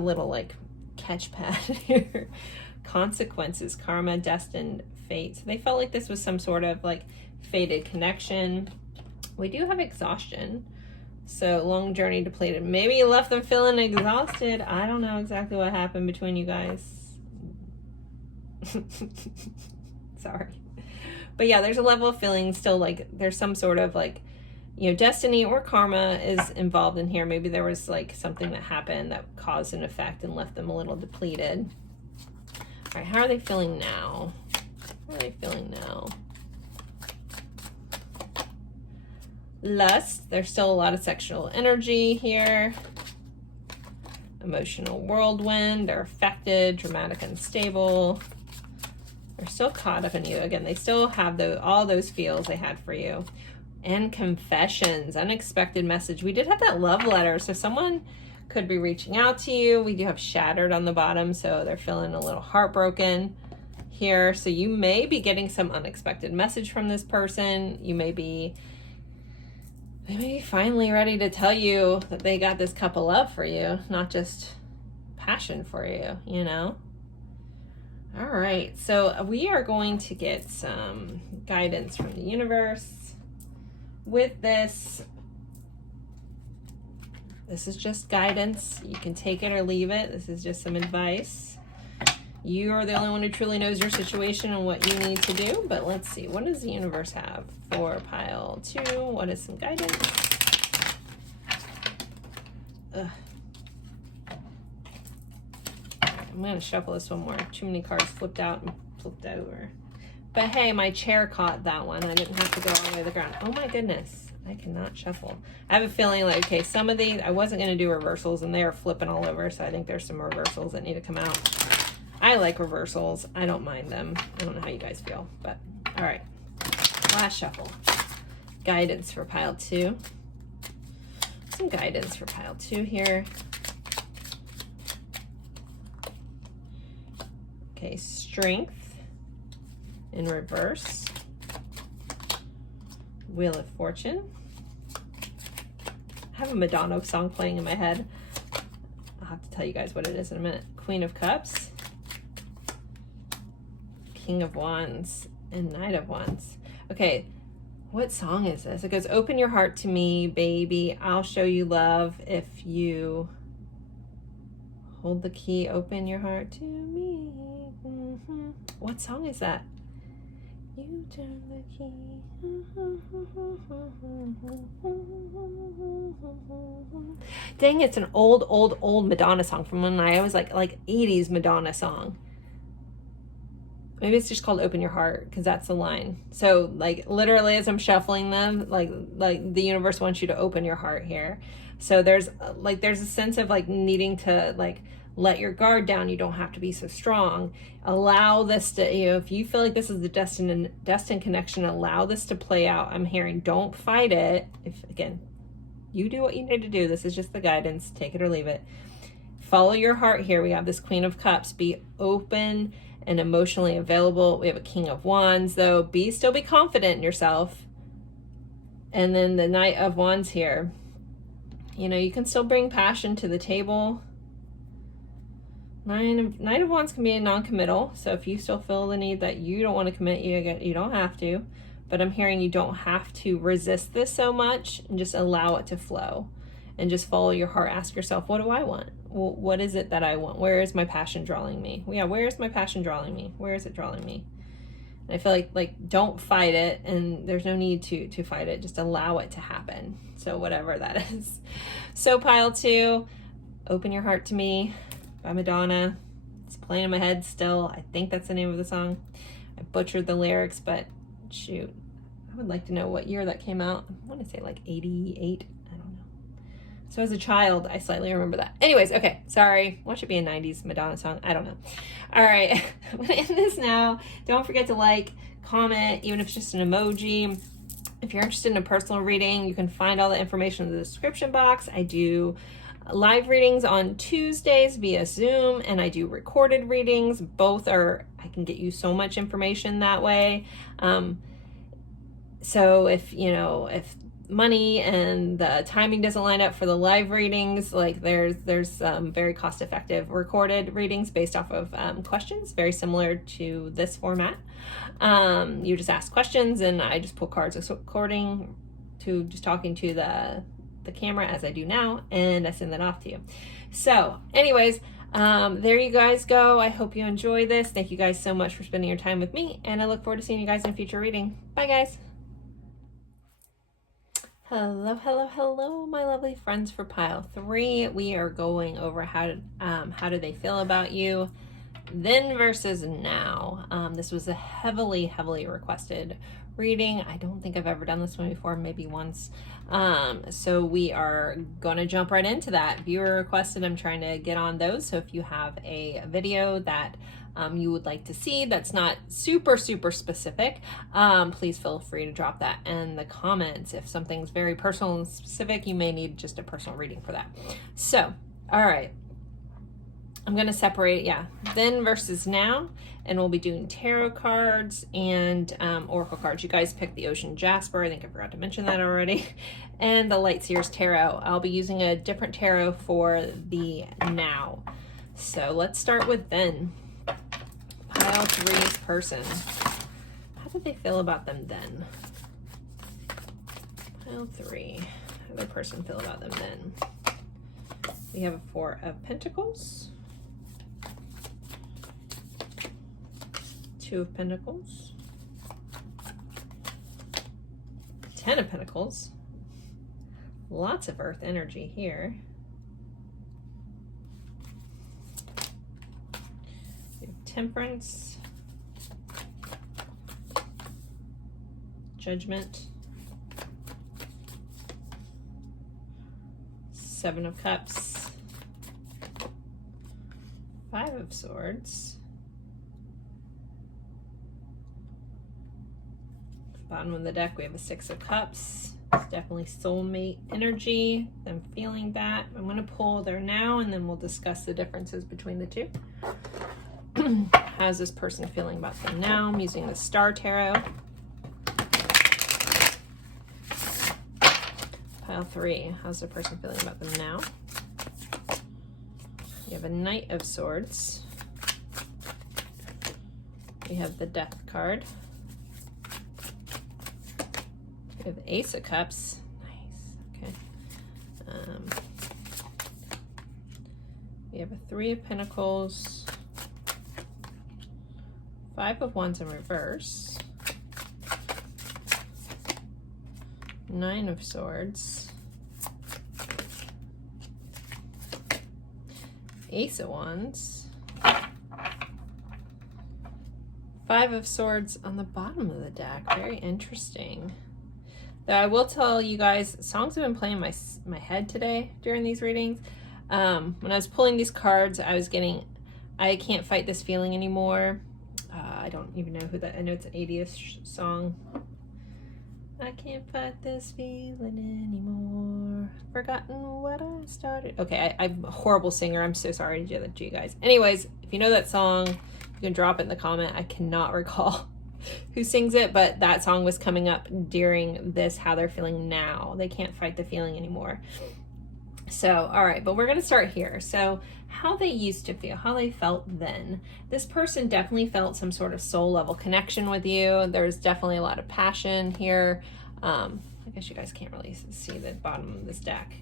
little like catch pad here. Consequences, karma, destined, fate. So they felt like this was some sort of like fated connection. We do have exhaustion. So long journey depleted. Maybe you left them feeling exhausted. I don't know exactly what happened between you guys. Sorry. But yeah, there's a level of feeling still like there's some sort of like, you know, destiny or karma is involved in here. Maybe there was like something that happened that caused an effect and left them a little depleted. All right, how are they feeling now? How are they feeling now? Lust, there's still a lot of sexual energy here. Emotional whirlwind, they're affected, dramatic, unstable. They're still caught up in you. Again, they still have all those feels they had for you. And confessions, unexpected message. We did have that love letter, so someone could be reaching out to you. We do have shattered on the bottom, so they're feeling a little heartbroken here. So you may be getting some unexpected message from this person. They may be finally ready to tell you that they got this cup of love for you, not just passion for you, you know? All right, so we are going to get some guidance from the universe with this. This is just guidance. You can take it or leave it. This is just some advice. You are the only one who truly knows your situation and what you need to do. But let's see, what does the universe have for pile 2? What is some guidance? Ugh. I'm going to shuffle this one more. Too many cards flipped out and flipped over. But hey, my chair caught that one. I didn't have to go all the way to the ground. Oh my goodness. I cannot shuffle. I have a feeling like, okay, some of these, I wasn't going to do reversals and they are flipping all over. So I think there's some reversals that need to come out. I like reversals. I don't mind them. I don't know how you guys feel, but all right. Last shuffle. Guidance for pile 2. Some guidance for pile 2 here. Okay, strength in reverse. Wheel of Fortune. I have a Madonna song playing in my head. I'll have to tell you guys what it is in a minute. Queen of Cups. King of Wands and Knight of Wands. Okay, what song is this? It goes, open your heart to me, baby. I'll show you love if you hold the key. Open your heart to me. Mm-hmm. What song is that? You turn the key. Dang, it's an old Madonna song from when I was like 80s Madonna song. Maybe it's just called Open Your Heart, because that's the line. So like literally as I'm shuffling them, like the universe wants you to open your heart here. So there's a sense of like needing to like let your guard down. You don't have to be so strong. Allow this to, you know, if you feel like this is the destined connection, allow this to play out. I'm hearing don't fight it. If again, you do what you need to do. This is just the guidance. Take it or leave it. Follow your heart here. We have this Queen of Cups. Be open and emotionally available. We have a King of Wands though. Still be confident in yourself. And then the Knight of Wands here. You know, you can still bring passion to the table. Knight of Wands can be a non-committal. So if you still feel the need that you don't want to commit, you don't have to. But I'm hearing you don't have to resist this so much, and just allow it to flow. And just follow your heart. Ask yourself, what do I want? Well, what is it that I want? Where is my passion drawing me? Yeah, where is my passion drawing me? Where is it drawing me? And I feel like don't fight it, and there's no need to fight it. Just allow it to happen. So whatever that is. So pile 2, Open Your Heart to Me by Madonna. It's playing in my head still. I think that's the name of the song. I butchered the lyrics, but shoot, I would like to know what year that came out. I want to say like 88. I don't know. So as a child, I slightly remember that. Anyways, okay, sorry. What should be a 90s Madonna song? I don't know. All right, I'm going to end this now. Don't forget to like, comment, even if it's just an emoji. If you're interested in a personal reading, you can find all the information in the description box. I do live readings on Tuesdays via Zoom, and I do recorded readings. Both are, I can get you so much information that way. So if, you know, if money and the timing doesn't line up for the live readings, like there's very cost-effective recorded readings based off of questions, very similar to this format. You just ask questions and I just pull cards according to just talking to the camera as I do now, and I send that off to you. So anyways, there you guys go. I hope you enjoy this. Thank you guys so much for spending your time with me, and I look forward to seeing you guys in a future reading. Bye guys. Hello, hello, hello, my lovely friends. For pile 3, we are going over how do they feel about you then versus now. This was a heavily requested reading. I don't think I've ever done this one before, maybe once. So we are gonna jump right into that. Viewer requested, I'm trying to get on those. So if you have a video that you would like to see that's not super specific, please feel free to drop that in the comments. If something's very personal and specific, you may need just a personal reading for that. So, all right. I'm going to separate, then versus now, and we'll be doing tarot cards and oracle cards. You guys picked the Ocean Jasper. I think I forgot to mention that already. And the Light Seers Tarot. I'll be using a different tarot for the now. So let's start with then. Pile 3's person. How did they feel about them then? Pile 3. How did their person feel about them then? We have a 4 of Pentacles. 2 of Pentacles, 10 of Pentacles, lots of earth energy here. We have Temperance, Judgment, 7 of Cups, 5 of Swords, bottom of the deck, we have a 6 of Cups. It's definitely soulmate energy. I'm feeling that. I'm going to pull their now, and then we'll discuss the differences between the two. How's this person feeling about them now? I'm using the Star Tarot. Pile 3. How's the person feeling about them now? You have a Knight of Swords. We have the Death card. We have the Ace of Cups. Nice. Okay. We have a 3 of Pentacles, 5 of Wands in reverse, 9 of Swords, Ace of Wands, 5 of Swords on the bottom of the deck. Very interesting. Though I will tell you guys, songs have been playing in my head today during these readings. When I was pulling these cards, I was getting, I can't fight this feeling anymore. I don't even know who that, I know it's an 80s song. I can't fight this feeling anymore. Forgotten what I started. Okay, I'm a horrible singer. I'm so sorry to do that to you guys. Anyways, if you know that song, you can drop it in the comment. I cannot recall who sings it, but that song was coming up during this, how they're feeling now. They can't fight the feeling anymore. So, all right, but we're going to start here. So how they used to feel, how they felt then. This person definitely felt some sort of soul level connection with you. There's definitely a lot of passion here. I guess you guys can't really see the bottom of this deck.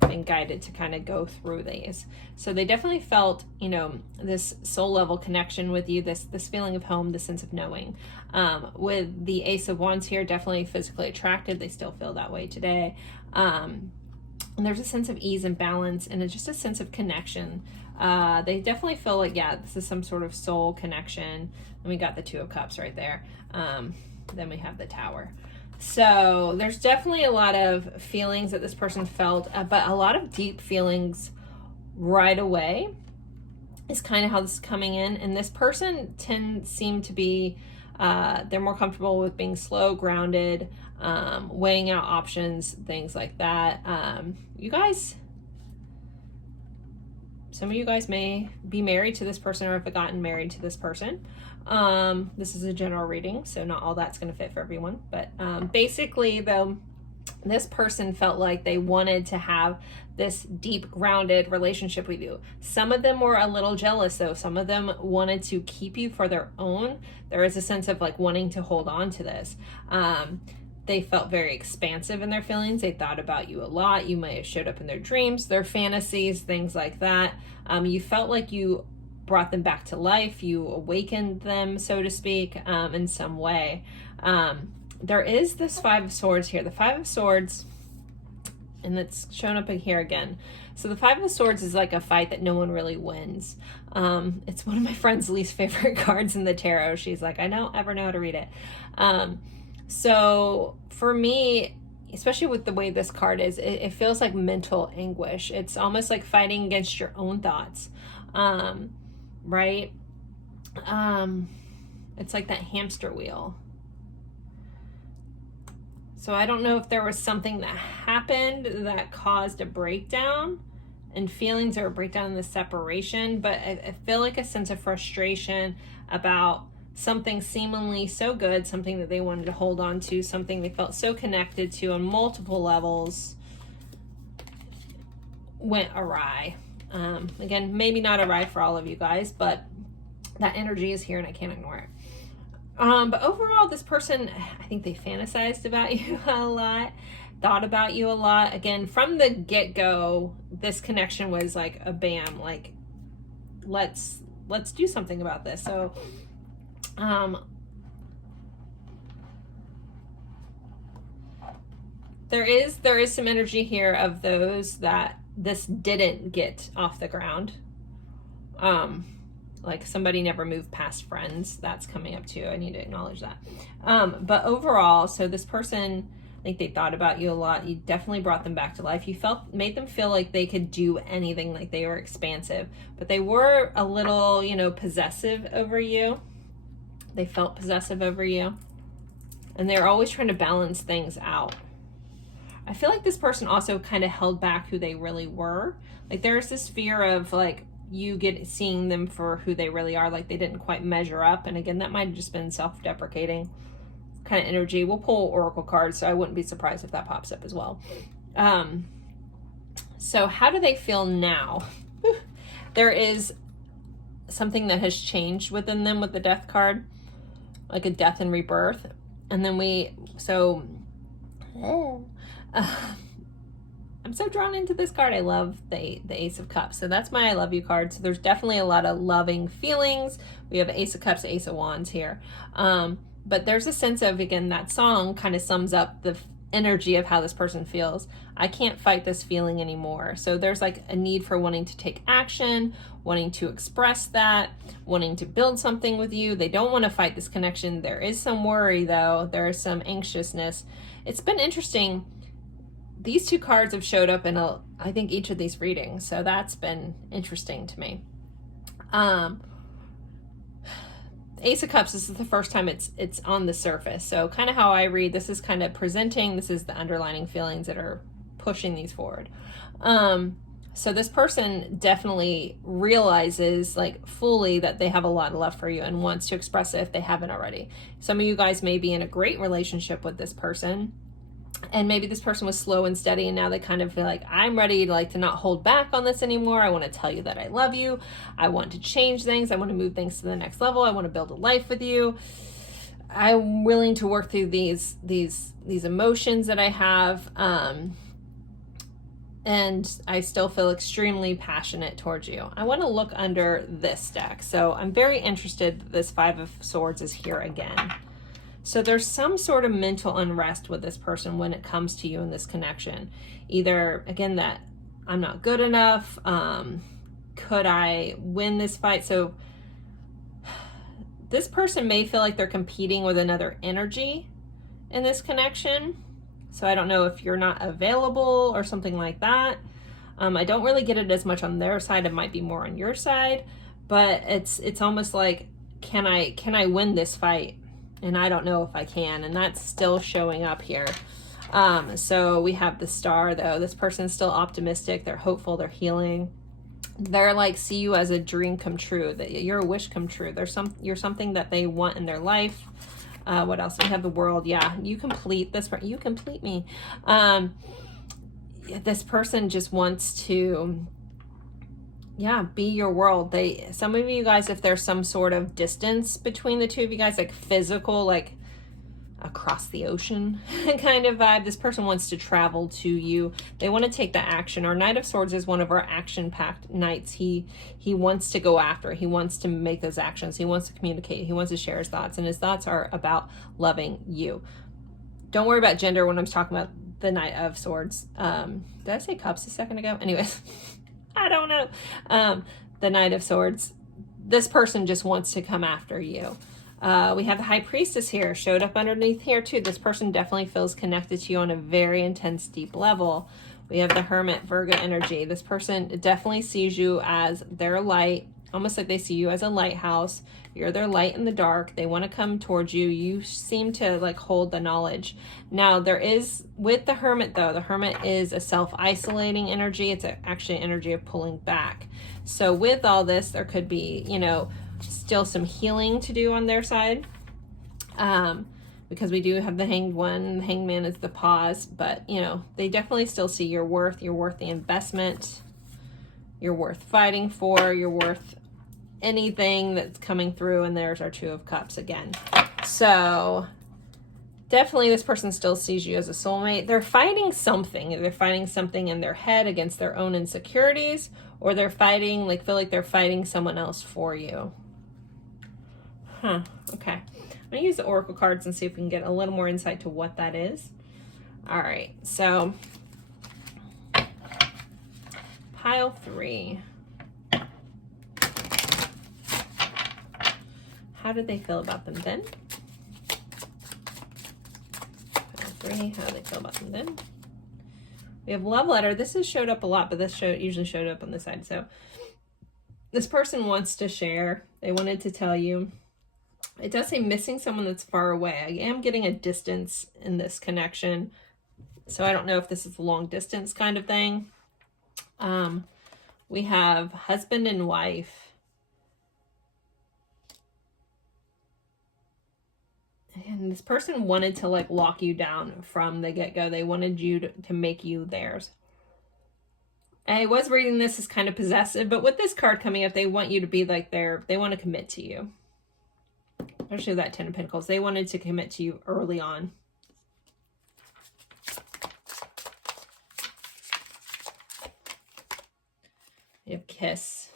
Been guided to kind of go through these. So they definitely felt, you know, this soul level connection with you, this feeling of home, the sense of knowing. With the Ace of Wands here, definitely physically attracted. They still feel that way today. And there's a sense of ease and balance, and it's just a sense of connection They definitely feel like, yeah, this is some sort of soul connection. And we got the Two of Cups right there. Then we have the Tower. So there's definitely a lot of feelings that this person felt, but a lot of deep feelings right away is kind of how this is coming in. And this person seem to be, they're more comfortable with being slow, grounded, weighing out options, things like that. You guys, some of you guys may be married to this person or have gotten married to this person. This is a general reading, so not all that's going to fit for everyone. But basically, though, this person felt like they wanted to have this deep, grounded relationship with you. Some of them were a little jealous, though. Some of them wanted to keep you for their own. There is a sense of like wanting to hold on to this. They felt very expansive in their feelings. They thought about you a lot. You might have showed up in their dreams, their fantasies, things like that. You felt like you brought them back to life. You awakened them, so to speak, in some way. There is this Five of Swords here. The Five of Swords, and it's shown up in here again. So the Five of Swords is like a fight that no one really wins. It's one of my friend's least favorite cards in the tarot. She's like, I don't ever know how to read it. So for me, especially with the way this card is, it feels like mental anguish. It's almost like fighting against your own thoughts, right? It's like that hamster wheel. So I don't know if there was something that happened that caused a breakdown in feelings or a breakdown in the separation, but I feel like a sense of frustration about something seemingly so good, something that they wanted to hold on to, something they felt so connected to on multiple levels went awry. Again, maybe not awry for all of you guys, but that energy is here and I can't ignore it. But overall, this person, I think they fantasized about you a lot, thought about you a lot. Again, from the get-go, this connection was like a bam, like let's do something about this. So there is some energy here of those that this didn't get off the ground. Like somebody never moved past friends. That's coming up too. I need to acknowledge that. But overall, so this person, I think they thought about you a lot. You definitely brought them back to life. You made them feel like they could do anything, like they were expansive, but they were a little, possessive over you. They felt possessive over you, and they're always trying to balance things out. I feel like this person also kind of held back who they really were. Like there's this fear of like you seeing them for who they really are, like they didn't quite measure up. And again, that might have just been self-deprecating kind of energy. We'll pull oracle cards, so I wouldn't be surprised if that pops up as well. So how do they feel now? There is something that has changed within them with the Death card, like a death and rebirth. And then I'm so drawn into this card. I love the Ace of Cups. So that's my I love you card. So there's definitely a lot of loving feelings. We have Ace of Cups, Ace of Wands here. But there's a sense of, again, that song kind of sums up the energy of how this person feels. I can't fight this feeling anymore. So there's like a need for wanting to take action, wanting to express that, wanting to build something with you. They don't want to fight this connection. There is some worry though. There is some anxiousness. It's been interesting. These two cards have showed up in I think each of these readings. So that's been interesting to me. Ace of Cups, this is the first time it's on the surface. So kind of how I read, this is kind of presenting, this is the underlining feelings that are pushing these forward. So this person definitely realizes like fully that they have a lot of love for you and wants to express it if they haven't already. Some of you guys may be in a great relationship with this person, and maybe this person was slow and steady, and now they kind of feel like, I'm ready to not hold back on this anymore. I want to tell you that I love you. I want to change things. I want to move things to the next level. I want to build a life with you. I'm willing to work through these emotions that I have. And I still feel extremely passionate towards you. I want to look under this deck. So I'm very interested that this Five of Swords is here again. So there's some sort of mental unrest with this person when it comes to you in this connection. Either, again, that I'm not good enough, could I win this fight? So this person may feel like they're competing with another energy in this connection. So I don't know if you're not available or something like that. I don't really get it as much on their side. It might be more on your side, but it's almost like, can I win this fight? And I don't know if I can, and that's still showing up here. So we have the Star, though. This person's still optimistic. They're hopeful. They're healing. They're like, see you as a dream come true, that you're a wish come true. You're something that they want in their life. What else? We have the World. Yeah, you complete this part. You complete me. This person just wants to, yeah, be your world. Some of you guys, if there's some sort of distance between the two of you guys, like physical, like across the ocean kind of vibe, this person wants to travel to you. They want to take the action. Our Knight of Swords is one of our action-packed knights. He wants to go after. He wants to make those actions. He wants to communicate. He wants to share his thoughts, and his thoughts are about loving you. Don't worry about gender when I'm talking about the Knight of Swords. Did I say Cups a second ago? Anyways, I don't know. The Knight of Swords. This person just wants to come after you. We have the High Priestess here, showed up underneath here too. This person definitely feels connected to you on a very intense, deep level. We have the Hermit, Virgo energy. This person definitely sees you as their light, almost like they see you as a lighthouse. You're their light in the dark. They want to come towards you. You seem to like hold the knowledge. Now there is, with the Hermit though, the Hermit is a self-isolating energy. It's actually an energy of pulling back. So with all this, there could be, you know, still some healing to do on their side. Because we do have the Hanged One. The Hanged Man is the pause, but you know, they definitely still see your worth. You're worth the investment. You're worth fighting for. You're worth anything that's coming through. And there's our Two of Cups again. So definitely this person still sees you as a soulmate. They're fighting something. They're fighting something in their head against their own insecurities, or they're fighting, like, feel like they're fighting someone else for you. Huh, okay. I'm going to use the Oracle cards and see if we can get a little more insight to what that is. All right, so pile 3. How did they feel about them then? Pile 3, how do they feel about them then? We have Love Letter. This has showed up a lot, but this usually showed up on the side. So this person wants to share. They wanted to tell you. It does say missing someone that's far away. I am getting a distance in this connection. So I don't know if this is a long distance kind of thing. We have husband and wife. And this person wanted to like lock you down from the get-go. They wanted you to make you theirs. I was reading this as kind of possessive, but with this card coming up, they want you to be like they want to commit to you. Especially that Ten of Pentacles. They wanted to commit to you early on. You have Kiss.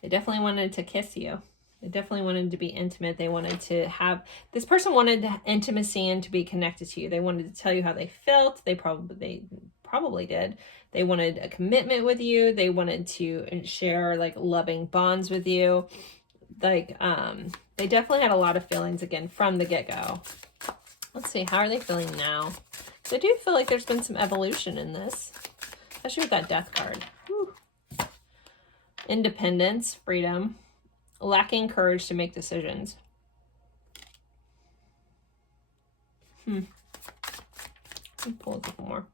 They definitely wanted to kiss you. They definitely wanted to be intimate. They wanted to have, this person wanted intimacy and to be connected to you. They wanted to tell you how they felt. They probably did. They wanted a commitment with you. They wanted to share like loving bonds with you. Like, they definitely had a lot of feelings again from the get-go. Let's see, how are they feeling now? So I do feel like there's been some evolution in this, especially with that Death card. Whew. Independence, freedom, lacking courage to make decisions. Let me pull a couple more.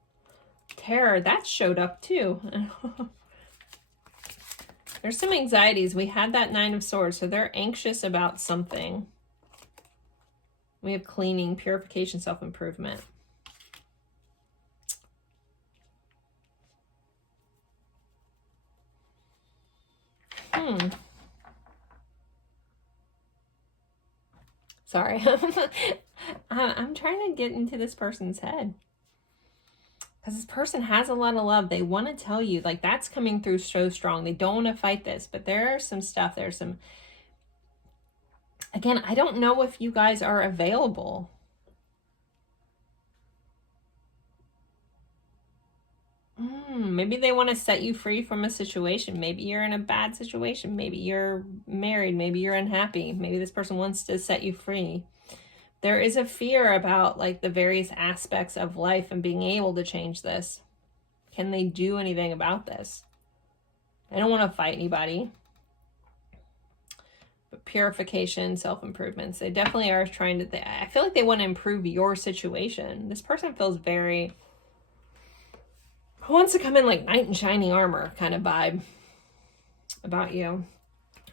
Terror, that showed up too. There's some anxieties. We had that Nine of Swords, so they're anxious about something. We have cleaning, purification, self-improvement. Sorry. I'm trying to get into this person's head. Because this person has a lot of love. They want to tell you, like, that's coming through so strong. They don't want to fight this, but there's some stuff. There's some, again, I don't know if you guys are available. Maybe they want to set you free from a situation. Maybe you're in a bad situation. Maybe you're married. Maybe you're unhappy. Maybe this person wants to set you free. There is a fear about like the various aspects of life and being able to change this. Can they do anything about this? I don't want to fight anybody. But purification, self-improvements. They definitely are trying to, I feel like they want to improve your situation. This person feels very, who wants to come in like knight in shining armor kind of vibe about you.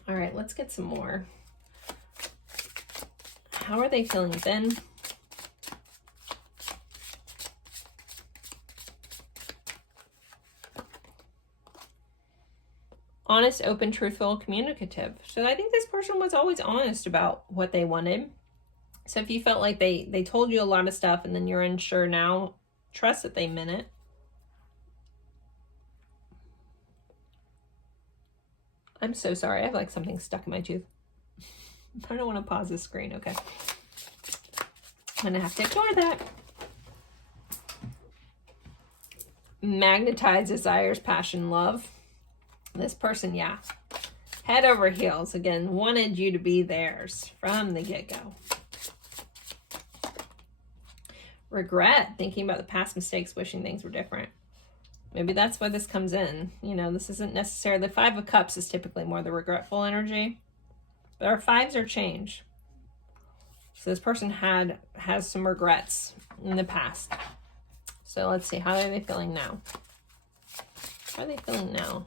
All right, let's get some more. How are they feeling then? Honest, open, truthful, communicative. So I think this person was always honest about what they wanted. So if you felt like they told you a lot of stuff and then you're unsure now, trust that they meant it. I'm so sorry. I have like something stuck in my tooth. I don't want to pause the screen. Okay. I'm going to have to ignore that. Magnetize, desires, passion, love. This person, yeah. Head over heels. Again, wanted you to be theirs from the get-go. Regret, thinking about the past mistakes, wishing things were different. Maybe that's why this comes in. You know, this isn't necessarily, the Five of Cups is typically more the regretful energy. But our fives are change. So this person has some regrets in the past. So let's see, how are they feeling now? How are they feeling now?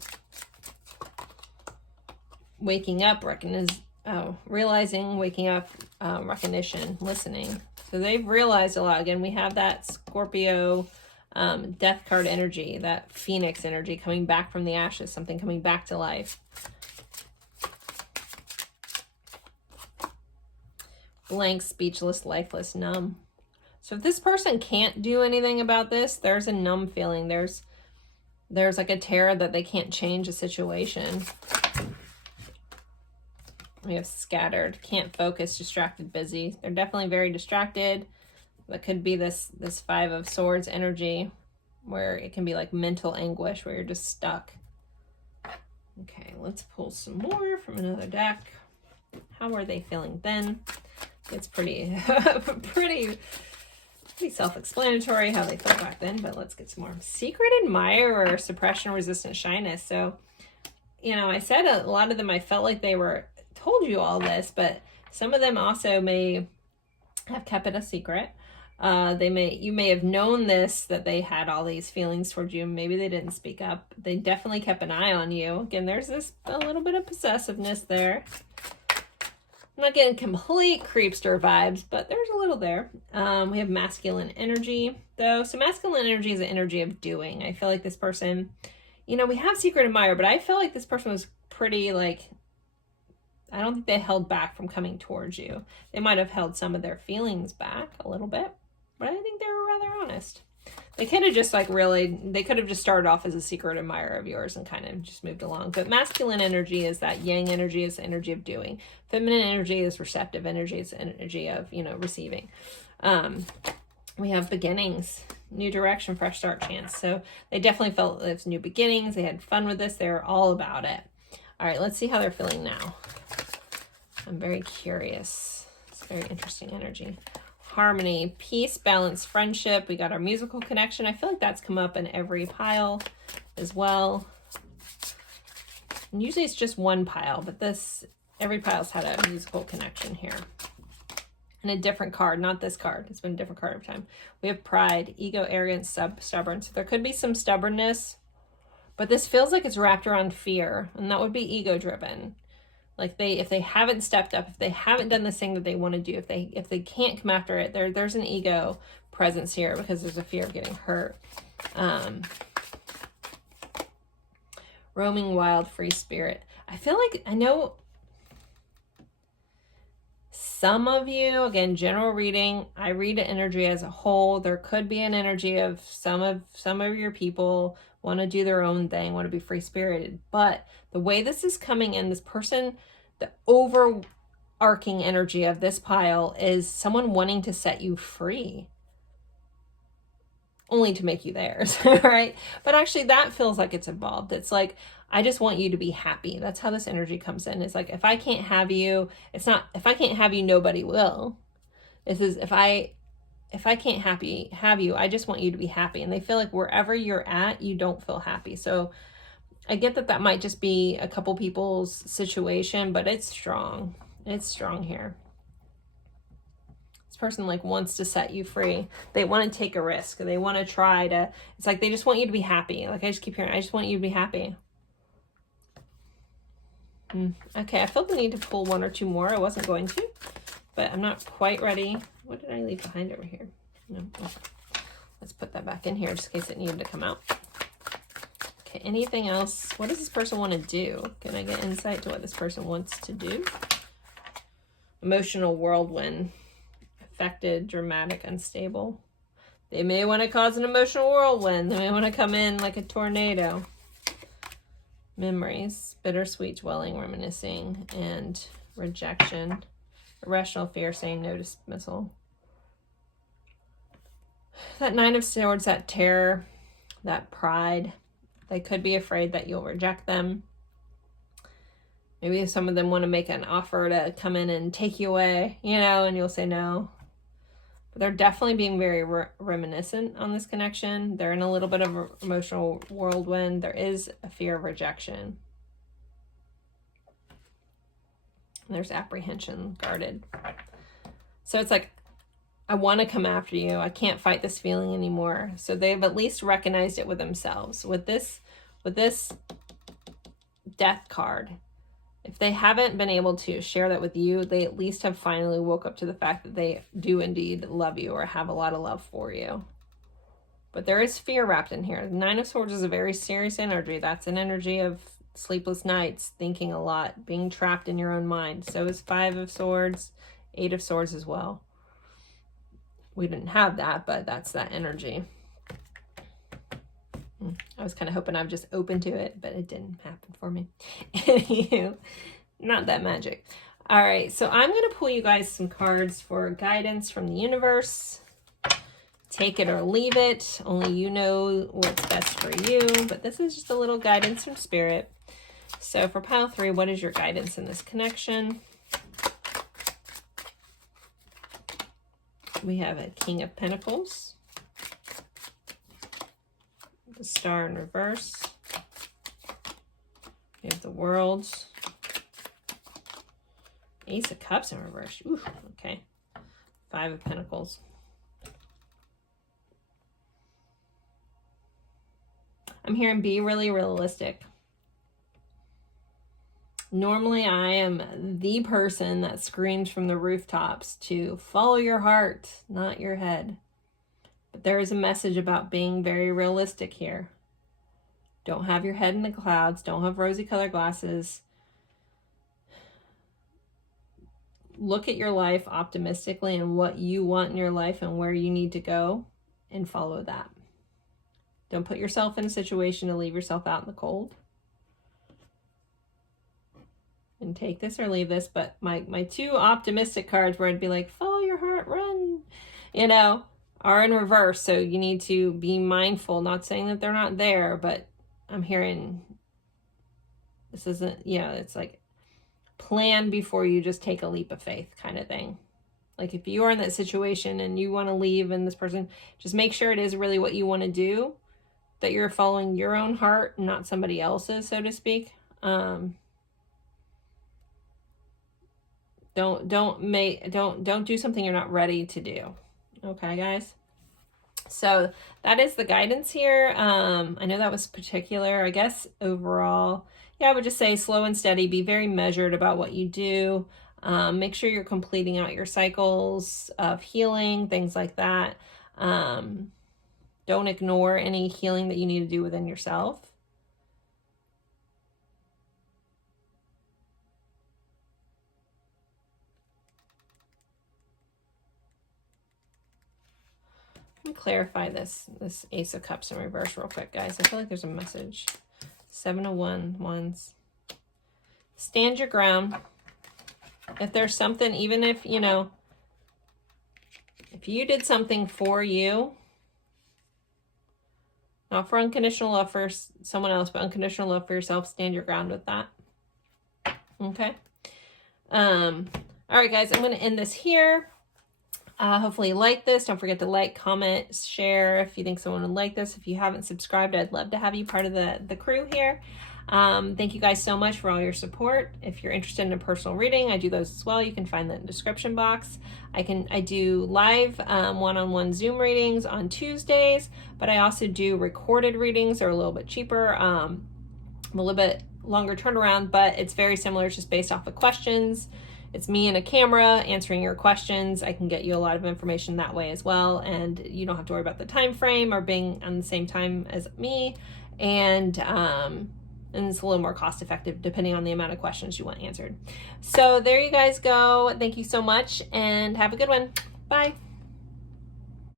Waking up, realizing, waking up, recognition, listening. So they've realized a lot. Again, we have that Scorpio death card energy, that phoenix energy coming back from the ashes, something coming back to life. Blank, speechless, lifeless, numb. So if this person can't do anything about this, there's a numb feeling. There's like a terror that they can't change a situation. We have scattered, can't focus, distracted, busy. They're definitely very distracted. That could be this Five of Swords energy where it can be like mental anguish where you're just stuck. Okay, let's pull some more from another deck. How are they feeling then? It's pretty, pretty self-explanatory how they felt back then, but let's get some more. Secret admirer, suppression, resistance, shyness. So, you know, I said a lot of them, I felt like they were told you all this, but some of them also may have kept it a secret. You may have known this, that they had all these feelings towards you. Maybe they didn't speak up. They definitely kept an eye on you. Again, there's a little bit of possessiveness there. I'm not getting complete creepster vibes, but there's a little there. We have masculine energy, though. So masculine energy is an energy of doing. I feel like this person, you know, we have secret admirer, but I feel like this person was pretty, like, I don't think they held back from coming towards you. They might have held some of their feelings back a little bit, but I think they were rather honest. They could have just they could have just started off as a secret admirer of yours and kind of just moved along. But masculine energy is that yang energy, is the energy of doing. Feminine energy is receptive energy. It's the energy of, you know, receiving. We have beginnings, new direction, fresh start, chance. So they definitely felt it was new beginnings. They had fun with this. They were all about it. All right, let's see how they're feeling now. I'm very curious. It's very interesting energy. Harmony, peace, balance, friendship. We got our musical connection. I feel like that's come up in every pile as well. And usually it's just one pile, but every pile's had a musical connection here. And a different card, not this card. It's been a different card every time. We have pride, ego, arrogance, stubborn. So there could be some stubbornness, but this feels like it's wrapped around fear, and that would be ego driven. Like if they haven't stepped up, if they haven't done this thing that they want to do, if they can't come after it, there's an ego presence here because there's a fear of getting hurt. Roaming wild, free spirit. I feel like I know some of you, again, general reading, I read an energy as a whole. There could be an energy of some of your people want to do their own thing, want to be free spirited. But the way this is coming in, this person, the overarching energy of this pile is someone wanting to set you free. only to make you theirs, right? But actually that feels like it's involved. It's like, I just want you to be happy. That's how this energy comes in. It's like, if I can't have you, it's not, if I can't have you, nobody will. This is, if I can't have you, I just want you to be happy. And they feel like wherever you're at, you don't feel happy. So I get that that might just be a couple people's situation, but it's strong. It's strong here. This person like wants to set you free. They want to take a risk. They want to try to, it's like they just want you to be happy. Like I just keep hearing, I just want you to be happy. Okay, I felt the need to pull one or two more. I wasn't going to, but I'm not quite ready. What did I leave behind over here? No. Okay. Let's put that back in here just in case it needed to come out. Okay, anything else? What does this person want to do? Can I get insight to what this person wants to do? Emotional whirlwind. Affected, dramatic, unstable. They may want to cause an emotional whirlwind. They may want to come in like a tornado. Memories, bittersweet dwelling, reminiscing, and rejection. Irrational fear, saying no dismissal. That Nine of Swords, that terror, that pride. They could be afraid that you'll reject them. Maybe some of them want to make an offer to come in and take you away, you know, and you'll say no. But they're definitely being very reminiscent on this connection. They're in a little bit of an emotional whirlwind. There is a fear of rejection. There's apprehension, guarded. So it's like, I want to come after you. I can't fight this feeling anymore. So they've at least recognized it with themselves. With this Death card, if they haven't been able to share that with you, they at least have finally woke up to the fact that they do indeed love you or have a lot of love for you. But there is fear wrapped in here. Nine of Swords is a very serious energy. That's an energy of sleepless nights, thinking a lot, being trapped in your own mind. So is Five of Swords, Eight of Swords as well. We didn't have that, but that's that energy. I was kind of hoping I was just open to it, but it didn't happen for me. Anywho, not that magic. All right, so I'm going to pull you guys some cards for guidance from the universe. Take it or leave it. Only you know what's best for you, but this is just a little guidance from Spirit. So for pile 3, what is your guidance in this connection? We have a King of Pentacles. The Star in reverse. We have the World. Ace of Cups in reverse. Ooh, okay. Five of Pentacles. I'm hearing be really realistic. Normally I am the person that screams from the rooftops to follow your heart, not your head. But there is a message about being very realistic here. Don't have your head in the clouds. Don't have rosy colored glasses. Look at your life optimistically and what you want in your life and where you need to go and follow that. Don't put yourself in a situation to leave yourself out in the cold. And take this or leave this, but my two optimistic cards where I'd be like, follow your heart, run, you know, are in reverse. So you need to be mindful, not saying that they're not there, but I'm hearing this isn't, you know, it's like plan before you just take a leap of faith kind of thing. Like if you are in that situation and you want to leave and this person, just make sure it is really what you want to do, that you're following your own heart, not somebody else's, so to speak. Don't do something you're not ready to do. Okay, guys? So that is the guidance here. I know that was particular. I guess overall, yeah, I would just say slow and steady. Be very measured about what you do. Make sure you're completing out your cycles of healing, things like that. Don't ignore any healing that you need to do within yourself. Let me clarify this Ace of Cups in reverse real quick, guys. I feel like there's a message. Seven of Wands. Stand your ground. If there's something, even if, you know, if you did something for you, Not for unconditional love for someone else, but unconditional love for yourself. Stand your ground with that. Okay. All right, guys, I'm going to end this here. Hopefully you like this. Don't forget to like, comment, share if you think someone would like this. If you haven't subscribed, I'd love to have you part of the crew here. Thank you guys so much for all your support. If you're interested in a personal reading, I do those as well. You can find that in the description box. I do live one-on-one Zoom readings on Tuesdays, but I also do recorded readings. They're a little bit cheaper, a little bit longer turnaround, but it's very similar. It's just based off of questions. It's me and a camera answering your questions. I can get you a lot of information that way as well, and you don't have to worry about the time frame or being on the same time as me. And it's a little more cost effective depending on the amount of questions you want answered. So there you guys go. Thank you so much and have a good one. Bye.